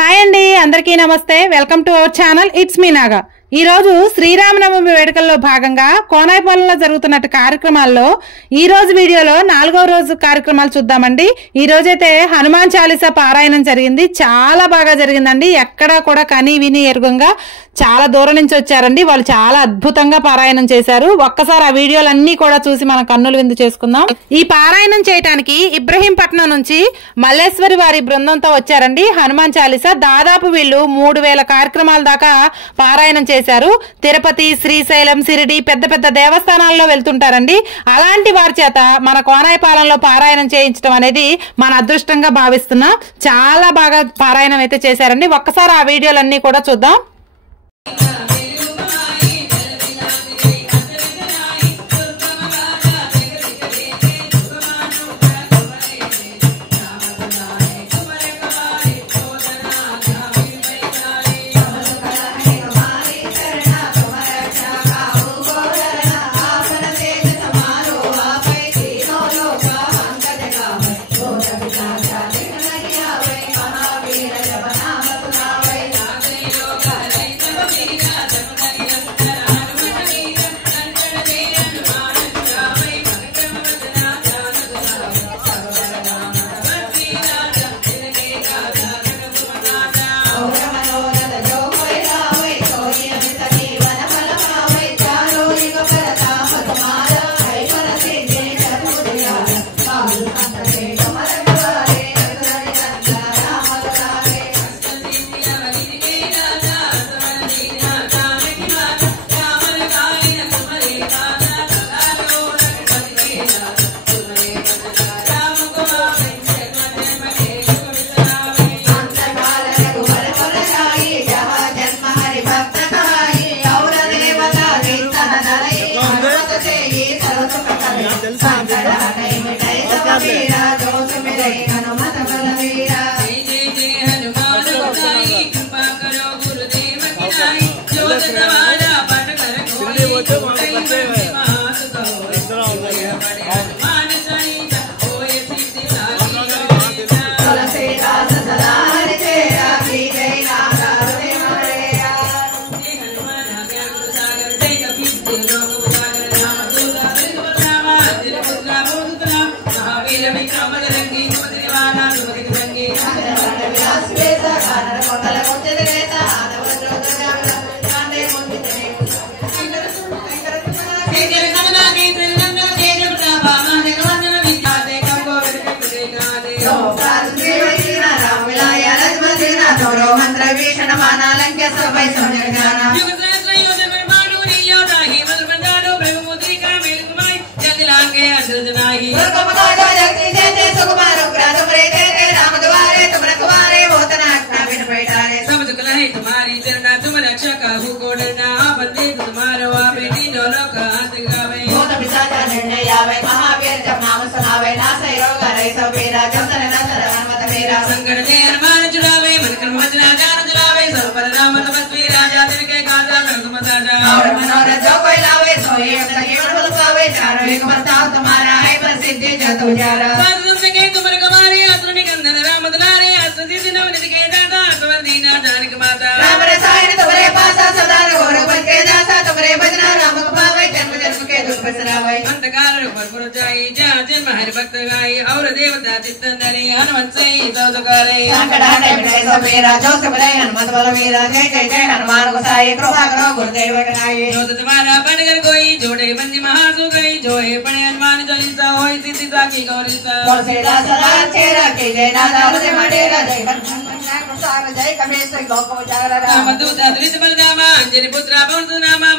Hi అండి, అందరికీ నమస్తే. Welcome to our channel. It's me Naga. ఈ రోజు శ్రీరామనవమి వేడుకల్లో భాగంగా కోనాయిపాలెంలో జరుగుతున్న కార్యక్రమాల్లో ఈ రోజు వీడియోలో 4వ రోజు కార్యక్రమాలు చూద్దామండి. ఈ రోజైతే హనుమాన్ చాలీసా పారాయణం జరిగింది. చాలా బాగా జరిగిందండి. ఎక్కడా కూడా కని విని ఎరుగంగా చాలా దూరం నుంచి వచ్చారండి. వాళ్ళు చాలా అద్భుతంగా పారాయణం చేశారు. ఒక్కసారి ఆ వీడియోలన్నీ కూడా చూసి మన కన్నులు విందు చేసుకుందాం. ఈ పారాయణం చేయడానికి ఇబ్రహీంపట్నం నుంచి మల్లేశ్వరి వారి బృందంతో వచ్చారండి. హనుమాన్ చాలీసా దాదాపు వీళ్ళు 3000 కార్యక్రమాల దాకా పారాయణం చేశారు. తిరుపతి, శ్రీశైలం, సిరిడి పెద్ద పెద్ద దేవస్థానాల్లో వెళ్తుంటారండి. అలాంటి వారి చేత మన కోనాయిపాలెంలో పారాయణం చేయించడం అనేది మన అదృష్టంగా భావిస్తున్నాం. చాలా బాగా పారాయణం అయితే చేశారండి. ఒక్కసారి ఆ వీడియోలన్నీ కూడా చూద్దాం.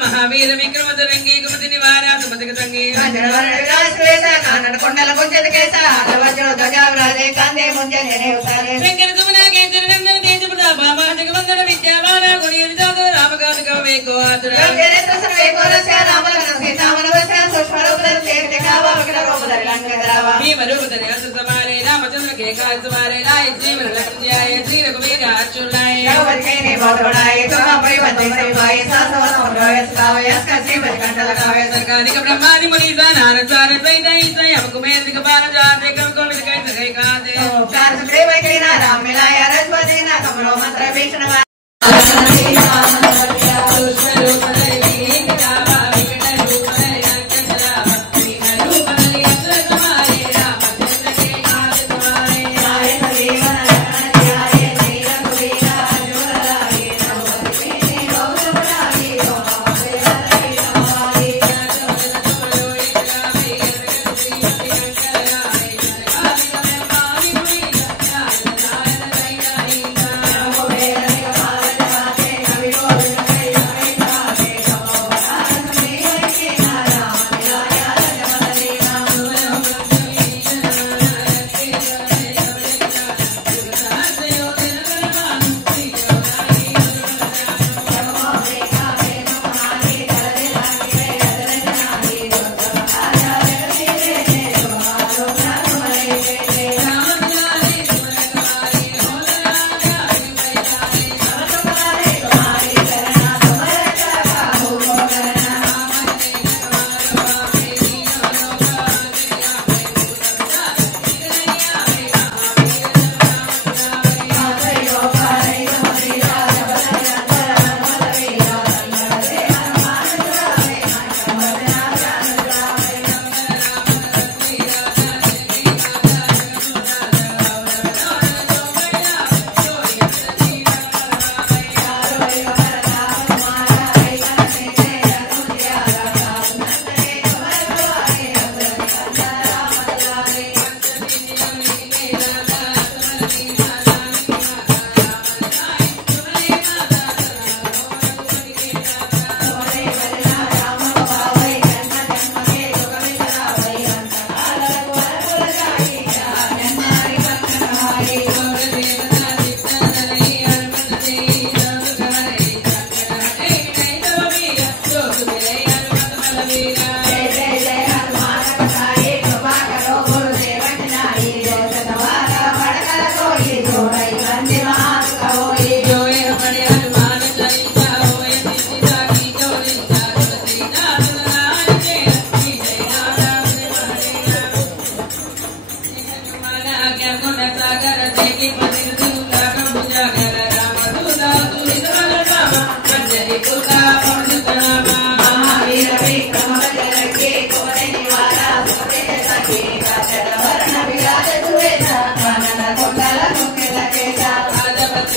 महावीर विक्रम रंगी गुमति निवारा सुमति संगी शंकर सुमना केंद्र नंदन तेज प्रताप जगवंदन विद्यावान गुणीर जोग राम का कवे को आतुर भीम रूप धरे असुर समारे रामचंद्र के काज समारे लाए जीवन लखन जाए श्री रघुवीर अच्युत लाए सरकारी ब्रह्मादि मुनीसा नारद सारद वैदई हमको मेल दिख बार जाते कम को विद कह सके कादे चार सुदेव के ना राम मिलाया रजपति ना कमलो मत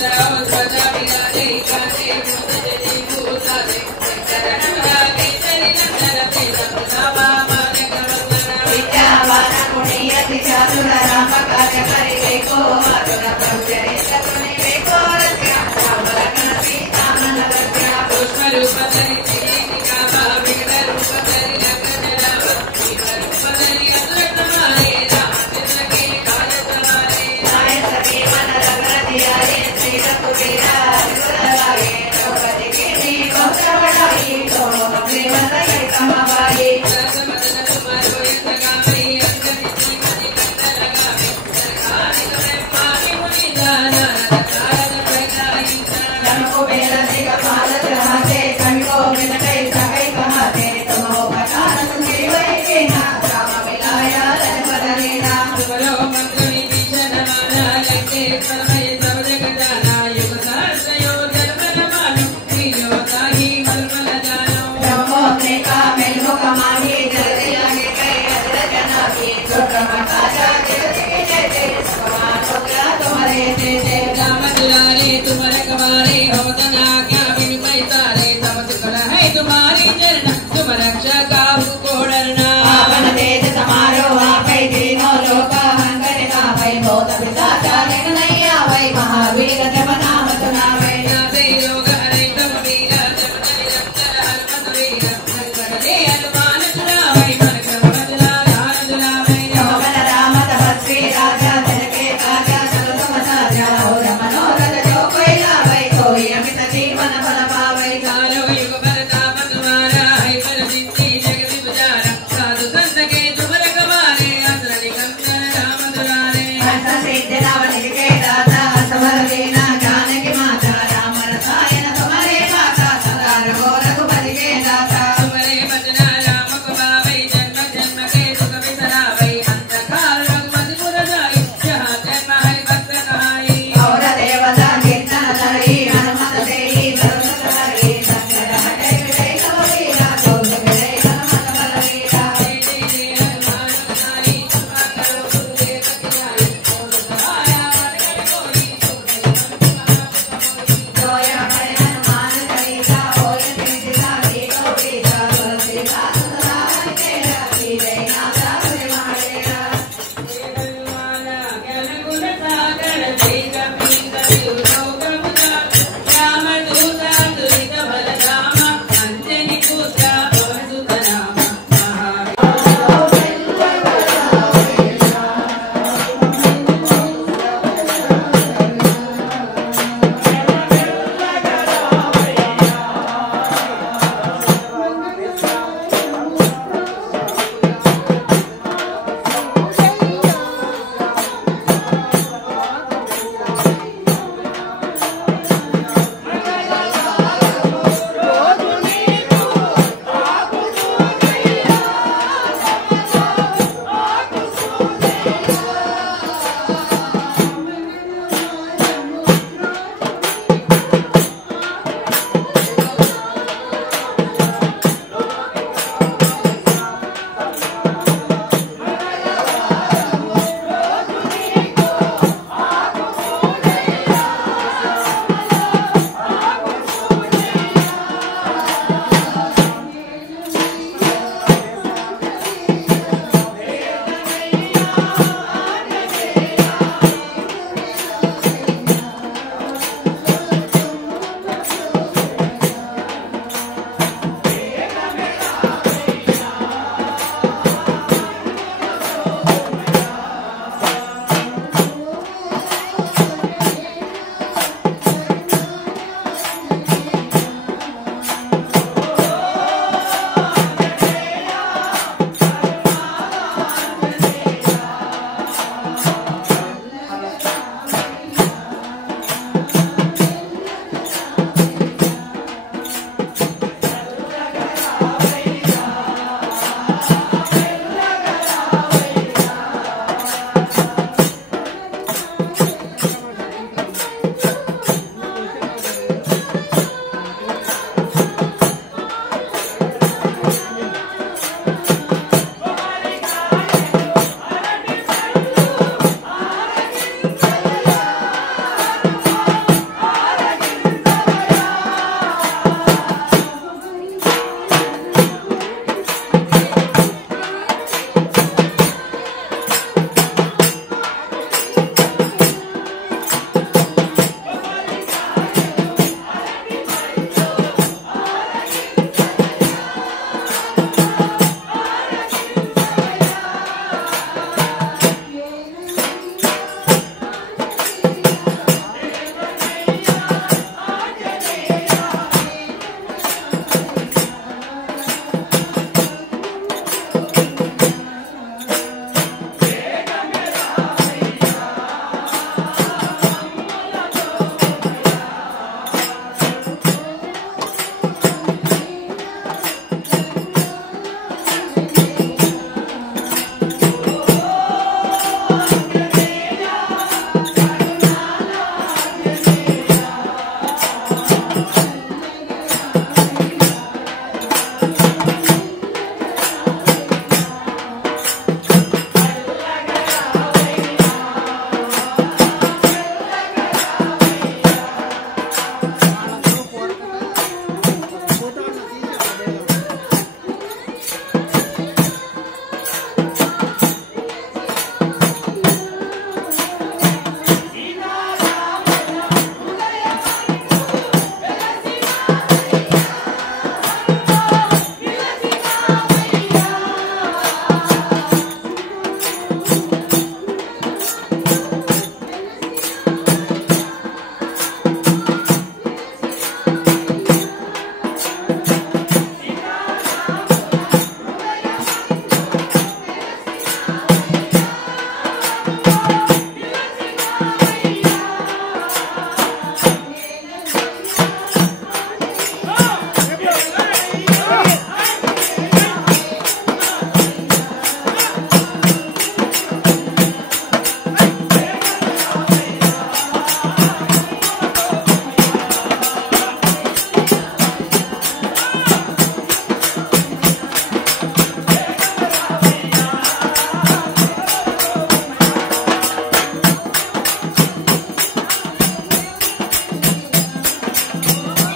Jana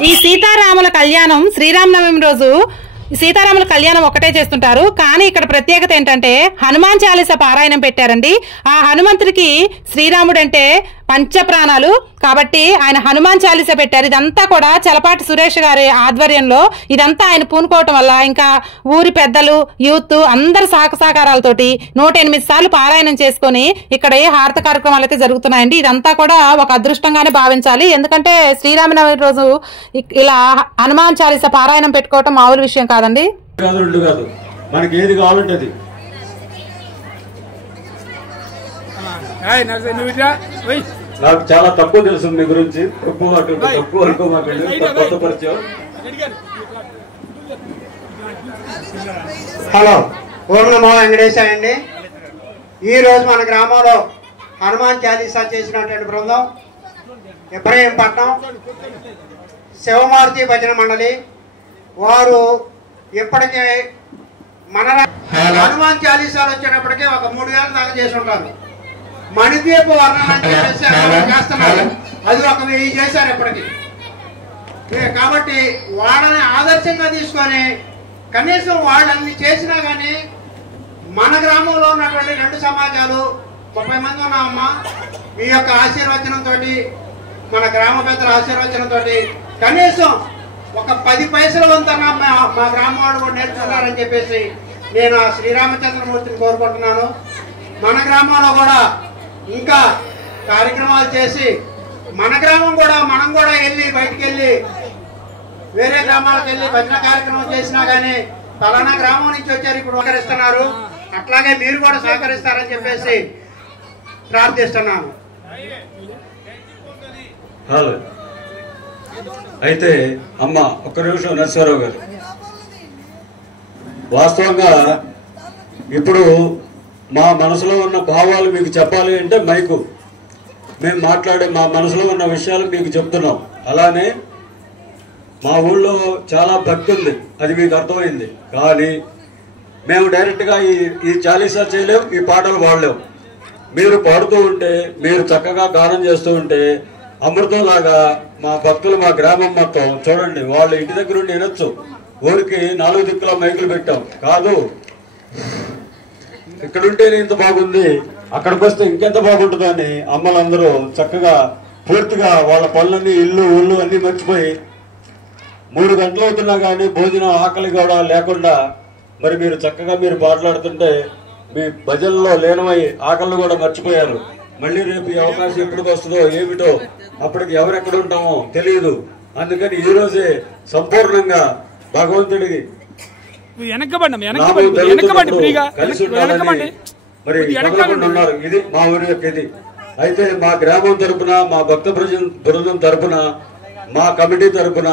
ఈ సీతారాముల కళ్యాణం శ్రీరామనవమి రోజు సీతారాముల కళ్యాణం ఒకటే చేస్తుంటారు. కానీ ఇక్కడ ప్రత్యేకత ఏంటంటే హనుమాన్ చాలీసా పారాయణం పెట్టారండి. ఆ హనుమంతుడికి శ్రీరాముడు అంటే పంచప్రాణాలు కాబట్టి ఆయన హనుమాన్ చాలీసా పెట్టారు. ఇదంతా కూడా చలపాటి సురేష్ గారి ఆధ్వర్యంలో ఇదంతా ఆయన పూనుకోవటం వల్ల ఇంకా ఊరి పెద్దలు యూత్ అందరి సహకారాలతోటి 108 సార్లు పారాయణం చేసుకొని ఇక్కడ ఏ హారత కార్యక్రమాలు అయితే జరుగుతున్నాయండి. ఇదంతా కూడా ఒక అదృష్టంగానే భావించాలి. ఎందుకంటే శ్రీరామనవమి రోజు ఇలా హనుమాన్ చాలీసా పారాయణం పెట్టుకోవటం మామూలు విషయం కాదండి. మనకి ఏది కావాలంటే అది నాకు చాలా తక్కువ తెలుసు మీ గురించి. తక్కువ అనుకోమాకండి. కొత్త పరిచయం. హలో, ఓం నమో వెంకటేశాయ అండి. ఈరోజు మన గ్రామంలో హనుమాన్ చాలీసా చేసినటువంటి బృందం ఇబ్రహీంపట్నం శివమారుతి భజన మండలి వారు ఇప్పటికే మన హనుమాన్ చాలీసాలు వచ్చేటప్పటికే ఒక 3000 దాకా చేసి ఉంటారు. మణిదీప వర్ణన చేస్తున్నారు, అది ఒక 1000 చేశారు ఇప్పటికి. కాబట్టి వాళ్ళని ఆదర్శంగా తీసుకొని కనీసం వాళ్ళని చేసినా కానీ మన గ్రామంలో ఉన్నటువంటి 2 సమాజాలు 30 మంది ఉన్నామమ్మా. మీ యొక్క ఆశీర్వచనంతో, మన గ్రామ పెద్దల ఆశీర్వచనంతో కనీసం ఒక 10 పైసల వంతన మా గ్రామం వాడు కూడా నేర్చుకున్నారని చెప్పేసి నేను ఆ శ్రీరామచంద్రమూర్తిని కోరుకుంటున్నాను. మన గ్రామంలో కూడా ఇంకా కార్యక్రమాలు చేసి మన గ్రామం కూడా మనం కూడా వెళ్ళి బయటికి వెళ్ళి వేరే గ్రామాలకు వెళ్ళి భజన కార్యక్రమం చేసినా కానీ ఫలానా గ్రామం నుంచి వచ్చారు ఇప్పుడు సహకరిస్తున్నారు, అట్లాగే మీరు కూడా సహకరిస్తారని చెప్పేసి ప్రార్థిస్తున్నాను. అయితే అమ్మ ఒక్క నిమిషం నరసింహారావు గారు, వాస్తవంగా ఇప్పుడు మా మనసులో ఉన్న భావాలు మీకు చెప్పాలి అంటే మైకు మేము మాట్లాడే మా మనసులో ఉన్న విషయాలు మీకు చెప్తున్నాం. అలానే మా ఊళ్ళో చాలా భక్తి ఉంది, అది మీకు అర్థమైంది. కానీ మేము డైరెక్ట్గా ఈ చాలీసా చేయలేము, ఈ పాటలు పాడలేము. మీరు పాడుతూ ఉంటే, మీరు చక్కగా గానం చేస్తూ ఉంటే అమృతంలాగా మా భక్తులు మా గ్రామం మొత్తం చూడండి, వాళ్ళు ఇంటి దగ్గర ఉండి వినొచ్చు. ఊరికి 4 దిక్కుల మైకులు పెట్టాం కాదు, ఇక్కడుంటేనే ఇంత బాగుంది, అక్కడికి వస్తే ఇంకెంత బాగుంటుందని అమ్మలందరూ చక్కగా పూర్తిగా వాళ్ళ పనులన్నీ ఇల్లు ఊళ్ళు అన్ని మర్చిపోయి 3 గంటలు అవుతున్నా కానీ భోజనం ఆకలి కూడా లేకుండా మరి మీరు చక్కగా మీరు మాట్లాడుతుంటే మీ భజనలో లీనమై ఆకలిని కూడా మర్చిపోయారు. మళ్ళీ రేపు ఈ అవకాశం ఎప్పటికి వస్తుందో ఏమిటో, అప్పటికి ఎవరెక్కడ ఉంటామో తెలియదు. అందుకని ఈ రోజే సంపూర్ణంగా భగవంతుడికి కలిసి ఉండాలని మరి ఉన్నారు. ఇది మా ఊరి యొక్క ఇది. అయితే మా గ్రామం తరపున, మా భక్త బృందం తరపున, మా కమిటీ తరపున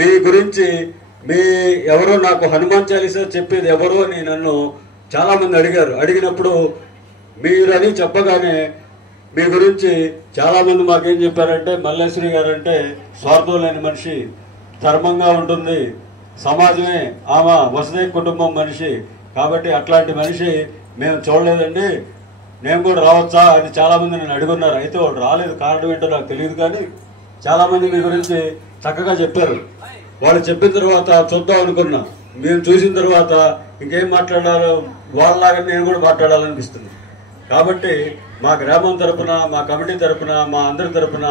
మీ గురించి ఎవరో నాకు హనుమాన్ చాలీసా చెప్పేది ఎవరో అని నన్ను చాలా మంది అడిగారు. అడిగినప్పుడు మీరని చెప్పగానే మీ గురించి చాలా మంది మాకేం చెప్పారంటే, మల్లేశ్వరి గారు అంటే స్వార్థం లేని మనిషి, ధర్మంగా ఉంటుంది, సమాజమే ఆమె వసతి కుటుంబం మనిషి, కాబట్టి అట్లాంటి మనిషి మేము చూడలేదండి, నేను కూడా రావచ్చా అని చాలా మంది నన్ను అడుగున్నారు. అయితే వాళ్ళు రాలేదు, కారణం ఏంటో నాకు తెలియదు. కానీ చాలా మంది మీ గురించి చక్కగా చెప్పారు. వాళ్ళు చెప్పిన తర్వాత చూద్దాం అనుకున్నా, మేము చూసిన తర్వాత ఇంకేం మాట్లాడాలో వాళ్ళలాగా నేను కూడా మాట్లాడాలనిపిస్తుంది. కాబట్టి మా గ్రామం తరపున, మా కమిటీ తరపున, మా అందరి తరపున,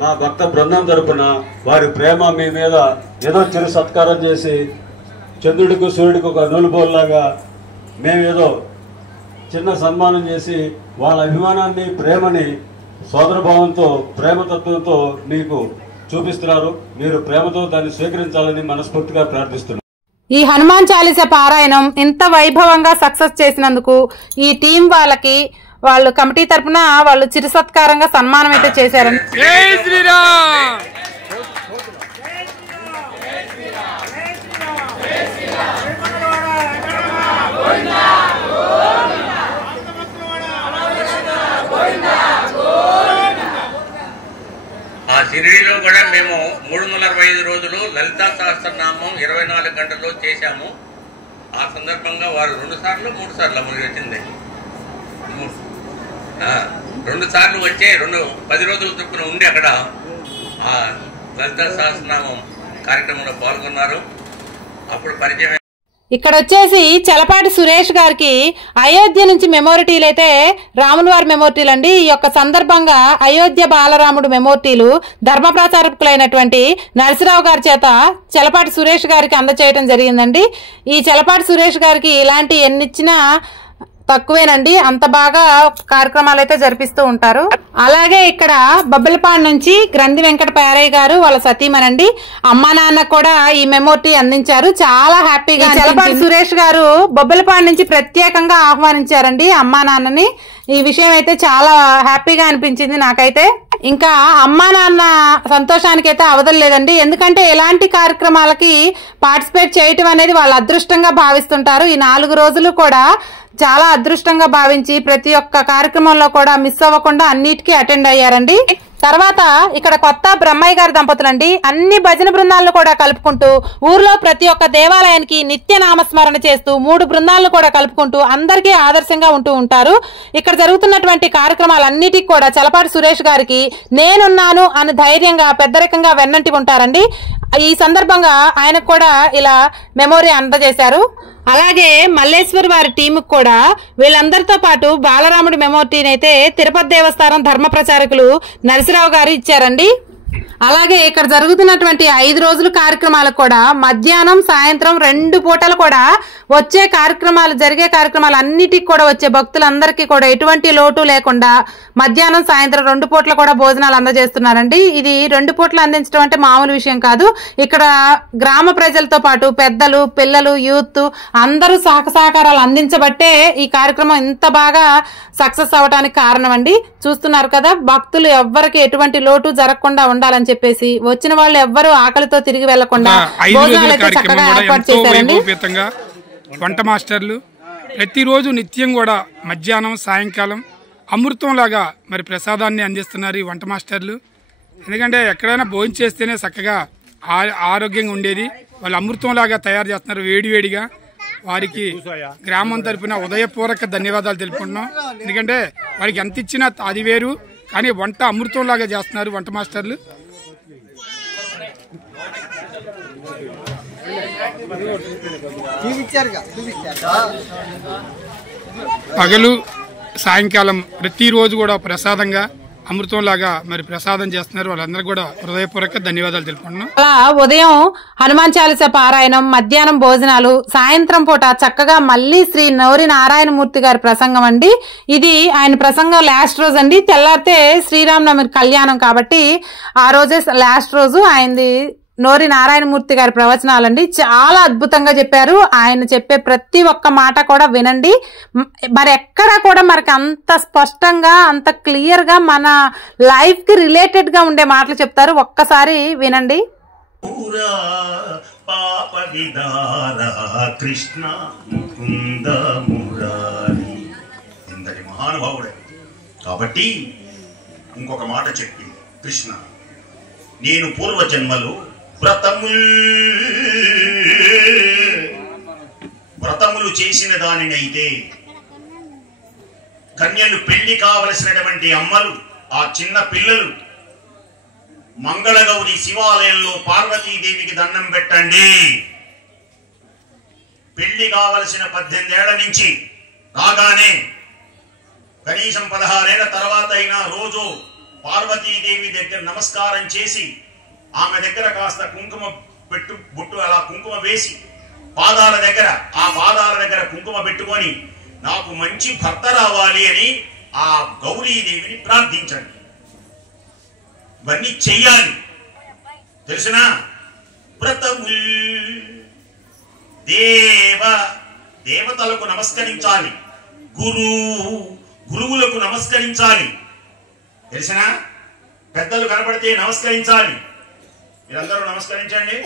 మా భక్త బృందం తరపున వారి ప్రేమ మీ మీద ఏదో చిరు సత్కారం చేసి చంద్రుడికి సూర్యుడికి ఒక నూలుబోల్లాగా మేమేదో చిన్న సన్మానం చేసి వాళ్ళ అభిమానాన్ని, ప్రేమని, సోదరభావంతో, ప్రేమతత్వంతో మీకు చూపిస్తున్నారు. మీరు ప్రేమతో దాన్ని స్వీకరించాలని మనస్ఫూర్తిగా ప్రార్థిస్తున్నాను. ఈ హనుమాన్ చాలీసా పారాయణం ఇంత వైభవంగా సక్సెస్ చేసినందుకు ఈ టీం వాళ్ళకి వాళ్ళు కమిటీ తరపున వాళ్ళు చిరు సత్కారంగా సన్మానం అయితే చేశారని. ఆ షిరిడీలో కూడా మేము 365 రోజులు లలితా సహస్రనామం 24 గంటల్లో చేశాము. ఆ సందర్భంగా వారు 2 సార్లు 3 సార్లు అమలు వచ్చింది. 2 సార్లు వచ్చే 10 రోజుల చొప్పున ఉండి అక్కడ లలితా సహస్రనామం కార్యక్రమంలో పాల్గొన్నారు. అప్పుడు పరిచయం. ఇక్కడ వచ్చేసి చలపాటి సురేష్ గారికి అయోధ్య నుంచి మెమోరిటీలు అయితే రాముల వారి మెమోరిటీలు అండి. ఈ యొక్క సందర్భంగా అయోధ్య బాలరాముడు మెమోరిటీలు ధర్మ ప్రచారకులైనటువంటి నరసింహరావు గారి చేత చలపాటి సురేష్ గారికి అందచేయడం జరిగిందండి. ఈ చలపాటి సురేష్ గారికి ఇలాంటి ఎన్నిచ్చినా తక్కువేనండి, అంత బాగా కార్యక్రమాలు అయితే జరిపిస్తూ ఉంటారు. అలాగే ఇక్కడ బొబ్బలపాడు నుంచి గ్రంథి వెంకట పేరయ్య గారు వాళ్ళ సతీమనండి అమ్మా నాన్న కూడా ఈ మెమోరిటీ అందించారు. చాలా హ్యాపీగా చలపాటి సురేష్ గారు బొబ్బలపాడు నుంచి ప్రత్యేకంగా ఆహ్వానించారండి అమ్మా నాన్నని. ఈ విషయం అయితే చాలా హ్యాపీగా అనిపించింది నాకైతే. ఇంకా అమ్మా నాన్న సంతోషానికి అయితే అవధులు లేదండి, ఎందుకంటే ఇలాంటి కార్యక్రమాలకి పార్టిసిపేట్ చేయటం అనేది వాళ్ళు అదృష్టంగా భావిస్తుంటారు. ఈ 4 రోజులు కూడా చాలా అదృష్టంగా భావించి ప్రతి ఒక్క కార్యక్రమంలో కూడా మిస్ అవ్వకుండా అన్నిటికీ అటెండ్ అయ్యారండి. తర్వాత ఇక్కడ కొత్త బ్రహ్మయ్య గారి దంపతులండి అన్ని భజన బృందాలను కూడా కలుపుకుంటూ ఊర్లో ప్రతి ఒక్క దేవాలయానికి నిత్య నామస్మరణ చేస్తూ 3 బృందాలను కూడా కలుపుకుంటూ అందరికీ ఆదర్శంగా ఉంటూ ఉంటారు. ఇక్కడ జరుగుతున్నటువంటి కార్యక్రమాలన్నిటికీ కూడా చలపాటి సురేష్ గారికి నేనున్నాను అని ధైర్యంగా పెద్దరికంగా వెన్నంటి ఉంటారండి. ఈ సందర్భంగా ఆయనకు కూడా ఇలా మెమోరీ అందజేశారు. అలాగే మల్లేశ్వర్ వారి టీముకు కూడా వీళ్ళందరితో పాటు బాలరాముడి మెమోరిటీని అయితే తిరుపతి దేవస్థానం ధర్మ ప్రచారకులు నరసింహరావు గారు ఇచ్చారండి. అలాగే ఇక్కడ జరుగుతున్నటువంటి 5 రోజుల కార్యక్రమాలకు కూడా మధ్యాహ్నం సాయంత్రం 2 పూటలు కూడా వచ్చే కార్యక్రమాలు జరిగే కార్యక్రమాలు అన్నిటికి కూడా వచ్చే భక్తులందరికీ కూడా ఎటువంటి లోటు లేకుండా మధ్యాహ్నం సాయంత్రం 2 పూటలు కూడా భోజనాలు అందజేస్తున్నారండి. ఇది 2 పూటలు అందించడం అంటే మామూలు విషయం కాదు. ఇక్కడ గ్రామ ప్రజలతో పాటు పెద్దలు పిల్లలు యూత్ అందరూ సహకారాలు అందించబట్టే ఈ కార్యక్రమం ఇంత బాగా సక్సెస్ అవడానికి కారణం అండి. చూస్తున్నారు కదా, భక్తులు ఎవ్వరికి ఎటువంటి లోటు జరగకుండా ఉండాలని చెప్పేసి వచ్చిన వాళ్ళు ఎవ్వరూ ఆకలితో తిరిగి వెళ్లకుండా భోజనాలు అయితే చక్కగా ఏర్పాటు చేశారండి. వంట మాస్టర్లు ప్రతిరోజు నిత్యం కూడా మధ్యాహ్నం సాయంకాలం అమృతంలాగా మరి ప్రసాదాన్ని అందిస్తున్నారు ఈ వంట మాస్టర్లు. ఎందుకంటే ఎక్కడైనా భోజనం చేస్తేనే చక్కగా ఆరోగ్యంగా ఉండేది, వాళ్ళు అమృతంలాగా తయారు చేస్తున్నారు వేడివేడిగా. వారికి గ్రామం తరపున ఉదయపూర్వక ధన్యవాదాలు తెలుపుకుంటున్నాం. ఎందుకంటే వారికి ఎంత ఇచ్చినా అది వేరు, కానీ వంట అమృతంలాగా చేస్తున్నారు వంట మాస్టర్లు. పగలు సాయంకాలం ప్రతిరోజు కూడా ప్రసాదంగా అమృతంలాగా మరి ప్రసాదం చేస్తున్నారు. వాళ్ళందరూ కూడా హృదయపూర్వక ధన్యవాదాలు తెలుపుకుంటున్నాం. అలా ఉదయం హనుమాన్ చాలీసా పారాయణం, మధ్యాహ్నం భోజనాలు, సాయంత్రం పూట చక్కగా మళ్ళీ శ్రీ నోరి నారాయణమూర్తి గారి ప్రసంగం అండి. ఇది ఆయన ప్రసంగం లాస్ట్ రోజు అండి. తెల్లారితే శ్రీరామనవమి కళ్యాణం కాబట్టి ఆ రోజే లాస్ట్ రోజు ఆయనది నోరి నారాయణమూర్తి గారి ప్రవచనాలండి. చాలా అద్భుతంగా చెప్పారు. ఆయన చెప్పే ప్రతి ఒక్క మాట కూడా వినండి. మరి ఎక్కడా కూడా మనకి అంత స్పష్టంగా అంత క్లియర్ గా మన లైఫ్ కి రిలేటెడ్ గా ఉండే మాటలు చెప్తారు. ఒక్కసారి వినండి. కృష్ణ ముకుంద మురారి ఇంతటి మహానుభావుడే కాబట్టి ఇంకొక మాట చెప్పింది కృష్ణ, నేను పూర్వజన్మలో వ్రతములు చేసిన దానినైతే కన్యలు పెళ్లి కావలసినటువంటి అమ్మలు ఆ చిన్న పిల్లలు మంగళగౌరి శివాలయంలో పార్వతీదేవికి దండం పెట్టండి. పెళ్లి కావలసిన 18 ఏళ్ల నుంచి రాగానే కనీసం 16 ఏళ్ల తర్వాత అయినా రోజు పార్వతీదేవి దగ్గర నమస్కారం చేసి ఆమె దగ్గర కాస్త కుంకుమ బొట్టు అలా కుంకుమ వేసి పాదాల దగ్గర కుంకుమ పెట్టుకొని నాకు మంచి భర్త రావాలి అని ఆ గౌరీదేవిని ప్రార్థించండి. ఇవన్నీ చెయ్యాలి తెలిసినా. వ్రతముల్ దేవతలకు నమస్కరించాలి, గురువులకు నమస్కరించాలి తెలిసినా. పెద్దలు కనపడితే నమస్కరించాలి. మీరందరూ నమస్కరించండి.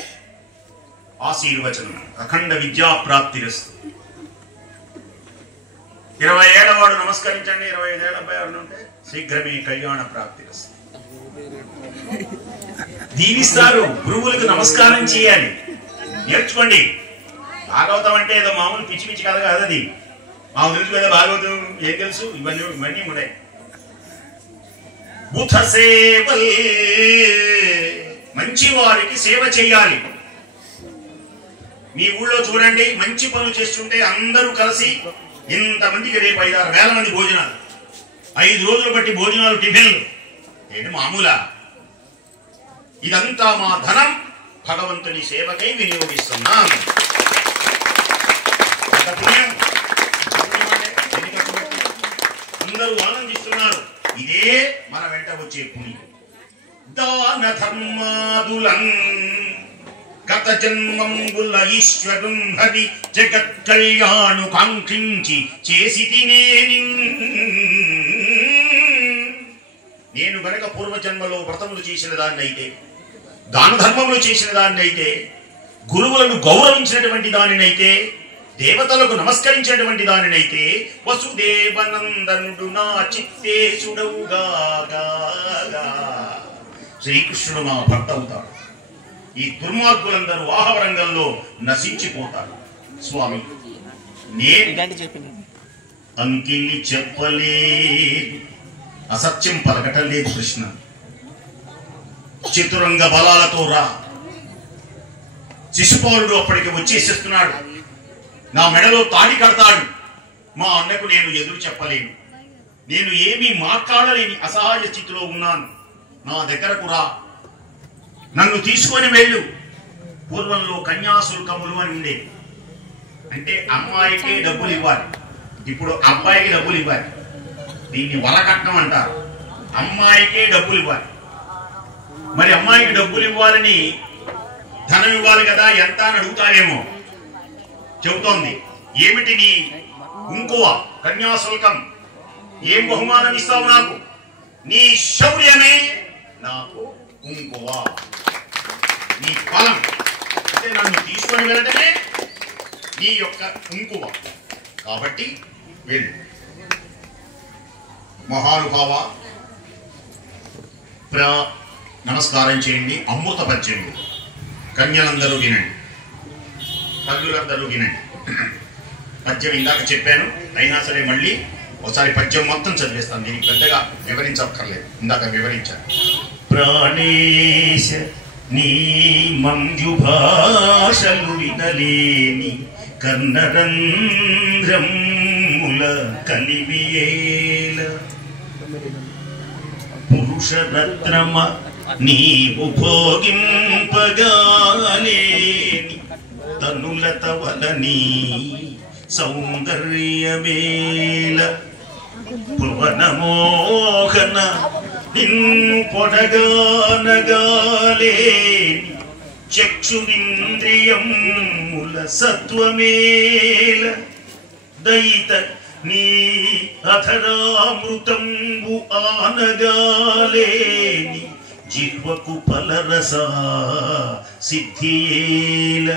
ఆశీర్వచనం అఖండ విద్యా ప్రాప్తిరస్తు. 20 ఏళ్ల వాడు నమస్కరించండి, 25 ఏళ్ల అబ్బాయి ఎవరు ఉంటే శీఘ్రమే కళ్యాణ ప్రాప్తిరస్తు. దీవిస్తారు. గురువులకు నమస్కారం చేయాలి, నేర్చుకోండి. భాగవతం అంటే ఏదో మామూలు పిచ్చి పిచ్చి కథ కాదు. అది మాకు తెలుసు కదా భాగవతం, ఏం తెలుసు, ఇవన్నీ ఉన్నాయి. బుధ సేవల్ మంచి వారికి సేవ చేయాలి. మీ ఊళ్ళో చూడండి, మంచి పనులు చేస్తుంటే అందరూ కలిసి ఇంతమందికి రేపు 5-6 వేల మంది భోజనాలు, 5 రోజులు బట్టి భోజనాలు, టిఫిన్లు ఏంటి మామూలా? ఇదంతా మా ధనం భగవంతుని సేవకై వినియోగిస్తున్నాం. అందరూ ఆనందిస్తున్నారు. ఇదే మన వెంట వచ్చే పుణ్యం. దాన ధర్మాదులన్ గత జన్మంబుల ఈశ్వరుం హరి జగత్ కళ్యాణు కాంక్షించి చేసి నేను గనక పూర్వజన్మలో వ్రతములు చేసిన దాన్ని అయితే, దాన ధర్మములు చేసిన దాన్ని అయితే, గురువులను గౌరవించినటువంటి దానినైతే, దేవతలకు నమస్కరించినటువంటి దానినైతే, వసుదేవనందనుడు నా చిత్తేశుడవుగా శ్రీకృష్ణుడు నా భర్త అవుతాడు. ఈ దుర్మార్గులందరూ ఆహవరంగంలో నశించిపోతారు. స్వామి, నేను అంకిని చెప్పలేదు, అసత్యం పలకటం లేదు. కృష్ణ చతురంగ బలాలతో రా. శిశుపాలుడు అప్పటికి వచ్చేసేస్తున్నాడు. నా మెడలో తాడి కడతాడు. మా అన్నకు నేను ఎదురు చెప్పలేను. నేను ఏమీ మాట్లాడలేని అసహాయ స్థితిలో ఉన్నాను. నా దగ్గరకు రా, నన్ను తీసుకొని వెళ్ళు. పూర్వంలో కన్యాశుల్కములు అని ఉండేది. అంటే అమ్మాయికే డబ్బులు ఇవ్వాలి, ఇప్పుడు అబ్బాయికి డబ్బులు ఇవ్వాలి. దీన్ని వలకట్నం అంటారు. అమ్మాయికే డబ్బులు ఇవ్వాలి. మరి అమ్మాయికి డబ్బులు ఇవ్వాలని ధనం ఇవ్వాలి కదా, ఎంత అని అడుగుతారేమో. చెబుతోంది, ఏమిటి నీ ఇంకువ కన్యాశుల్కం? ఏం బహుమానం ఇస్తావు నాకు? నీ శౌర్యమే నాకు ఇంకువ, నీ ఫలం. అంటే నన్ను తీసుకొని వెళ్ళటమే నీ యొక్క ఇంకువ. కాబట్టి వెళ్ళు. మహానుభావ, నమస్కారం చేయండి. అమృత పద్యం కన్యలందరూ వినండి, తల్లులందరూ వినండి. పద్యం ఇందాక చెప్పాను, అయినా సరే మళ్ళీ ఒకసారి పద్యం మొత్తం చదివేస్తాను. దీనికి పెద్దగా వివరించక్కర్లేదు, ఇందాక వివరించాను. ప్రాణేశ నీ మంజుభాషలు వినలేని కర్ణరంధ్రముల కలిమియేల పురుషరత్నమ నీవు భోగింపగాలేని తనులత వలని సౌందర్యమేల భువనమోహన నిన్ను పొడగానగాలేని చక్షురింద్రియముల సత్వమేల దయిత నీ అధరామృతంబు ఆనగాలేని జిహ్వకు ఫలరస సిద్ధియేల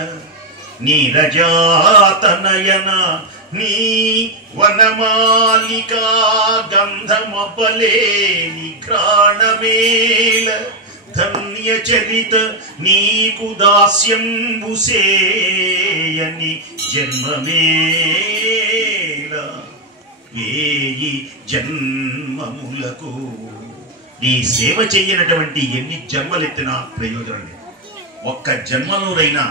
నీరజాతనయన నీ వనమాలికా గంధమపలేని ఘ్రాణమేల ధన్య చరిత నీకు దాస్యంబు సేయని జన్మమేల వేయి జన్మములకు నీ సేవ చెయ్యనటువంటి ఎన్ని జన్మలెత్తినా ప్రయోజనం లేదు. ఒక్క జన్మలోనైనా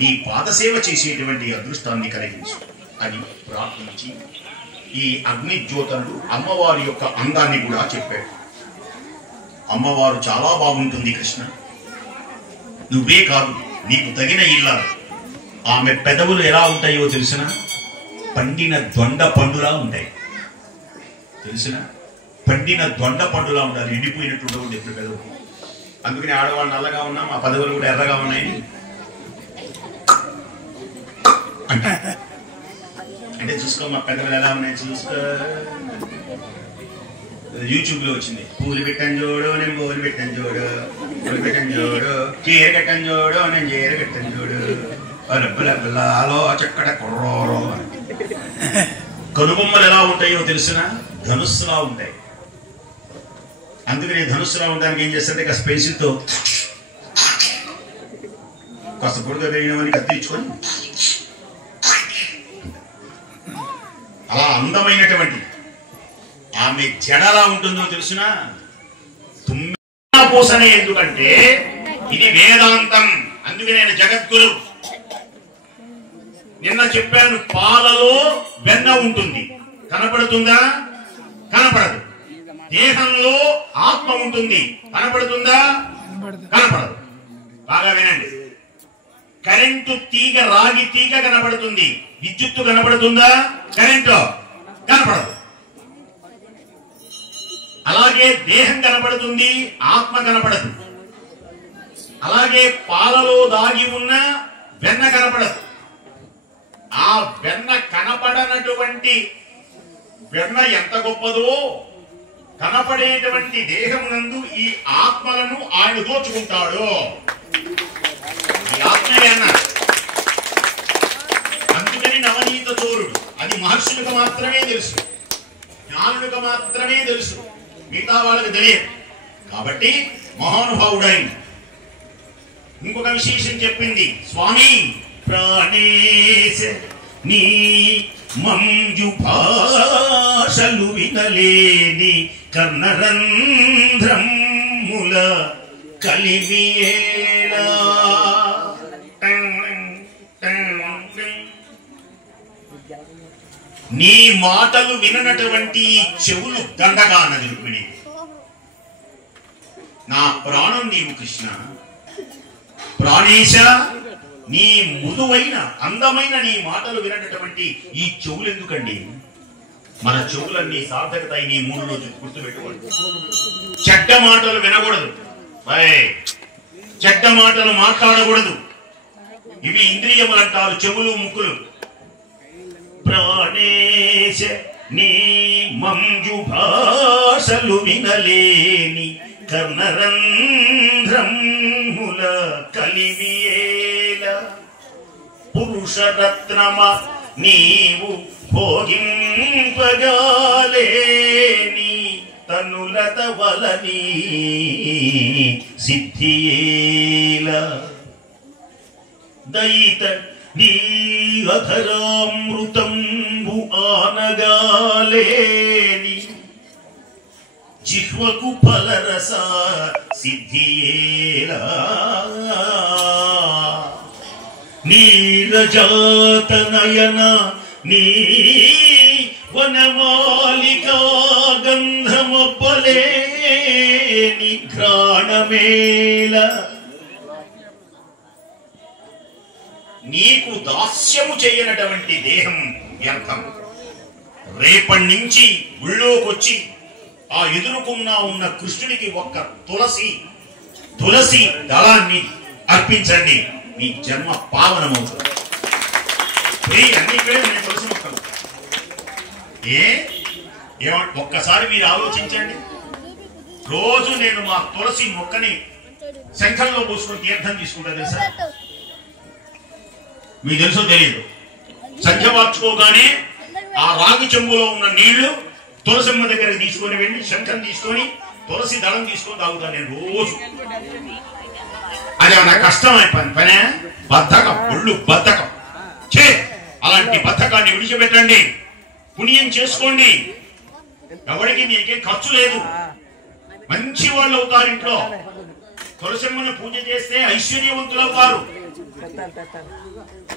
నీ పాదసేవ చేసేటువంటి అదృష్టాన్ని కలిగించు అని ప్రార్థించి ఈ అగ్నిజ్యోతులు అమ్మవారి యొక్క అందాన్ని కూడా చెప్పాడు. అమ్మవారు చాలా బాగుంటుంది కృష్ణ, నువ్వే కాదు నీకు తగిన ఇల్లాలు. ఆమె పెదవులు ఎలా ఉంటాయో తెలిసిన? పండిన దొండ పండులా ఉంటాయి. తెలిసిన? పండిన దొండ పండులా ఉండాలి, ఎండిపోయినట్టు ఉండవు ఎప్పుడు పెదవులు. అందుకని ఆడవాళ్ళు నల్లగా ఉన్నా మా పెదవులు కూడా ఎర్రగా ఉన్నాయని అంటే చూసుకో మా పెద్దలు ఎలా ఉన్నాయి చూసుకో. యూట్యూబ్ లో వచ్చింది, పూలు పెట్టని చూడు నేను పూలు పెట్టని చూడు, పూలు పెట్టని చూడు, చీర కట్టని చూడు నేను చీర కట్టని చూడు, అలో చక్కడ కుర్రోరో. కనుబొమ్మలు ఎలా ఉంటాయో తెలిసిన? ధనుస్సులా ఉంటాయి. అందుకని ధనుస్సులా ఉండడానికి ఏం చేస్తారంటే కాస్త పెన్సిల్తో కాస్త పొడిగా పెరిగినవని కత్తిరించుకొని అలా అందమైనటువంటి ఆమె జడలా ఉంటుందో తెలిసిన? తుమ్మిన పూసనే. ఎందుకంటే ఇది వేదాంతం. అందుకే నేను జగద్గురు. నిన్న చెప్పాను, పాలలో వెన్న ఉంటుంది, కనపడుతుందా? కనపడదు. దేహంలో ఆత్మ ఉంటుంది, కనపడుతుందా? కనపడదు. బాగా వినండి. కరెంటు తీగ, రాగి తీగ కనపడుతుంది, విద్యుత్తు కనపడుతుందా? కరెంటు కనపడదు. అలాగే దేహం కనపడుతుంది, ఆత్మ కనపడదు. అలాగే పాలలో దాగి ఉన్న వెన్న కనపడదు. ఆ వెన్న కనపడనటువంటి వెన్న ఎంత గొప్పదో, కనపడేటువంటి దేహం నందు ఈ ఆత్మలను ఆయన దోచుకుంటాడు. ఈ ఆత్మే అన్న. అందుకని నవనీత చోరుడు. అది మహర్షులకు మాత్రమే తెలుసు, జ్ఞానులకు మాత్రమే తెలుసు, మిగతా వాళ్ళకి తెలియదు. కాబట్టి మహానుభావుడైన ఇంకొక విశేషం చెప్పింది. స్వామి ప్రాణేశ నీ మంజు భాషలు వినలేని కర్ణరంధ్రముల కలిమియేలా. నీ మాటలు విననటువంటి చెవులు దండగా అన్నది రుక్మిణి. నా ప్రాణం నీవు కృష్ణ. ప్రాణేశ, నీ మృదువైన అందమైన నీ మాటలు వినటువంటి ఈ చెవులు ఎందుకండి? మన చెవులన్నీ సార్థకత నీ 3 రోజులు గుర్తుపెట్టుకోండి. చెడ్డ మాటలు వినకూడదు, చెడ్డ మాటలు మాట్లాడకూడదు. ఇవి ఇంద్రియములు అంటారు, చెవులు ముక్కులు. ప్రాణేశ నీ మంజు భాషలు వినలేని కర్ణరంధ్రముల కలిమియేల. పురుషరత్నమ నీవు భోగింపగాలేని తనులత వలని సిద్ధియేల. దయిత నీ అధరామృతంబు ఆనగాలేని జిహ్వకు ఫలరస సిద్ధియేలా. నీరజాతనయన నీ వనమాలికా గంధమొబ్బలేని ఘ్రాణమేల. నీకు దాస్యము చేయనటువంటి దేహం వ్యర్థం. రేపటి నుంచి ఊళ్ళోకొచ్చి ఆ ఎదురుకున్నా ఉన్న కృష్ణుడికి ఒక్క తులసి దళాన్ని అర్పించండి, మీ జన్మ పావనమవుతుంది. అన్ని ఇక్కడే ఉన్నాయి తులసి మొక్కలు. ఒక్కసారి మీరు ఆలోచించండి. రోజు నేను మా తులసి మొక్కని శంఖంలో పోసుకొని తీర్థం తీసుకుంటా తెలుసా? మీకు తెలుసో తెలియదు. సంఖ్య మార్చుకోగానే ఆ రాగి చెంబులో ఉన్న నీళ్లు తులసమ్మ దగ్గరికి తీసుకొని వెళ్ళి శంఖం తీసుకొని తులసి దళం తీసుకొని తాగుతా నేను రోజు. అది నా కష్టమైన పనే, బద్ధకం, ఒళ్ళు బద్ధకం. అలాంటి బద్ధకాన్ని విడిచిపెట్టండి, పుణ్యం చేసుకోండి. ఎవరికి మీకే ఖర్చు లేదు, మంచి వాళ్ళు అవుతారు. ఇంట్లో తులసమ్మను పూజ చేస్తే ఐశ్వర్యవంతులు అవుతారు.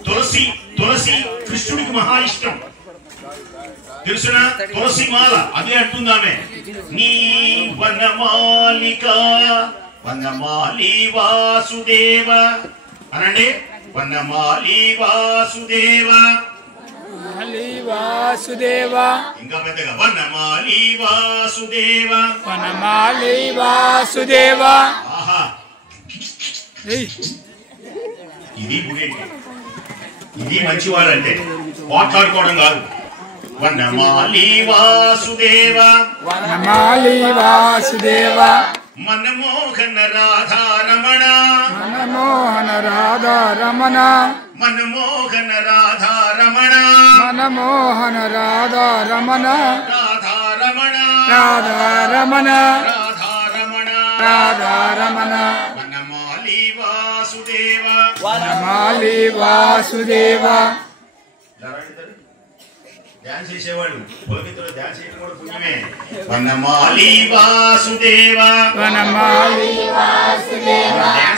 తులసి కృష్ణుడికి మహా ఇష్టం తెలుసునా? తులసి మాల అదే అంటుందామే. నీ వనమాలిక వనమాలి వాసుదేవ అనండి. వనమాలి వాసుదేవ, వాసుదేవ. ఇంకా పెద్దగా వనమాలి వాసుదేవ, వనమాలి వాసుదేవ. ఆహా, ఇది ఇది మంచివాడంటే మాట్లాడుకోవడం కాదు. వనమాలి వాసుదేవ, వనమాలి వాసుదేవ. మనమోహన రాధారమణ, మనమోహన రాధారమణ, మనమోహన రాధారమణ, మనమోహన రాధారమణ, రాధారమణ, రాధారమణ, రాధారమణ, రాధారమణ. వనమాలి వాసుదేవ, వనమాలి వాసుదేవ. ధ్యానం చేసేవాడు భగవద్గీతలో ధ్యానం చేయడం కూడా పుణ్యమే. వనమాలి వాసుదేవ, వనమాలి వాసుదేవ. ధ్యానం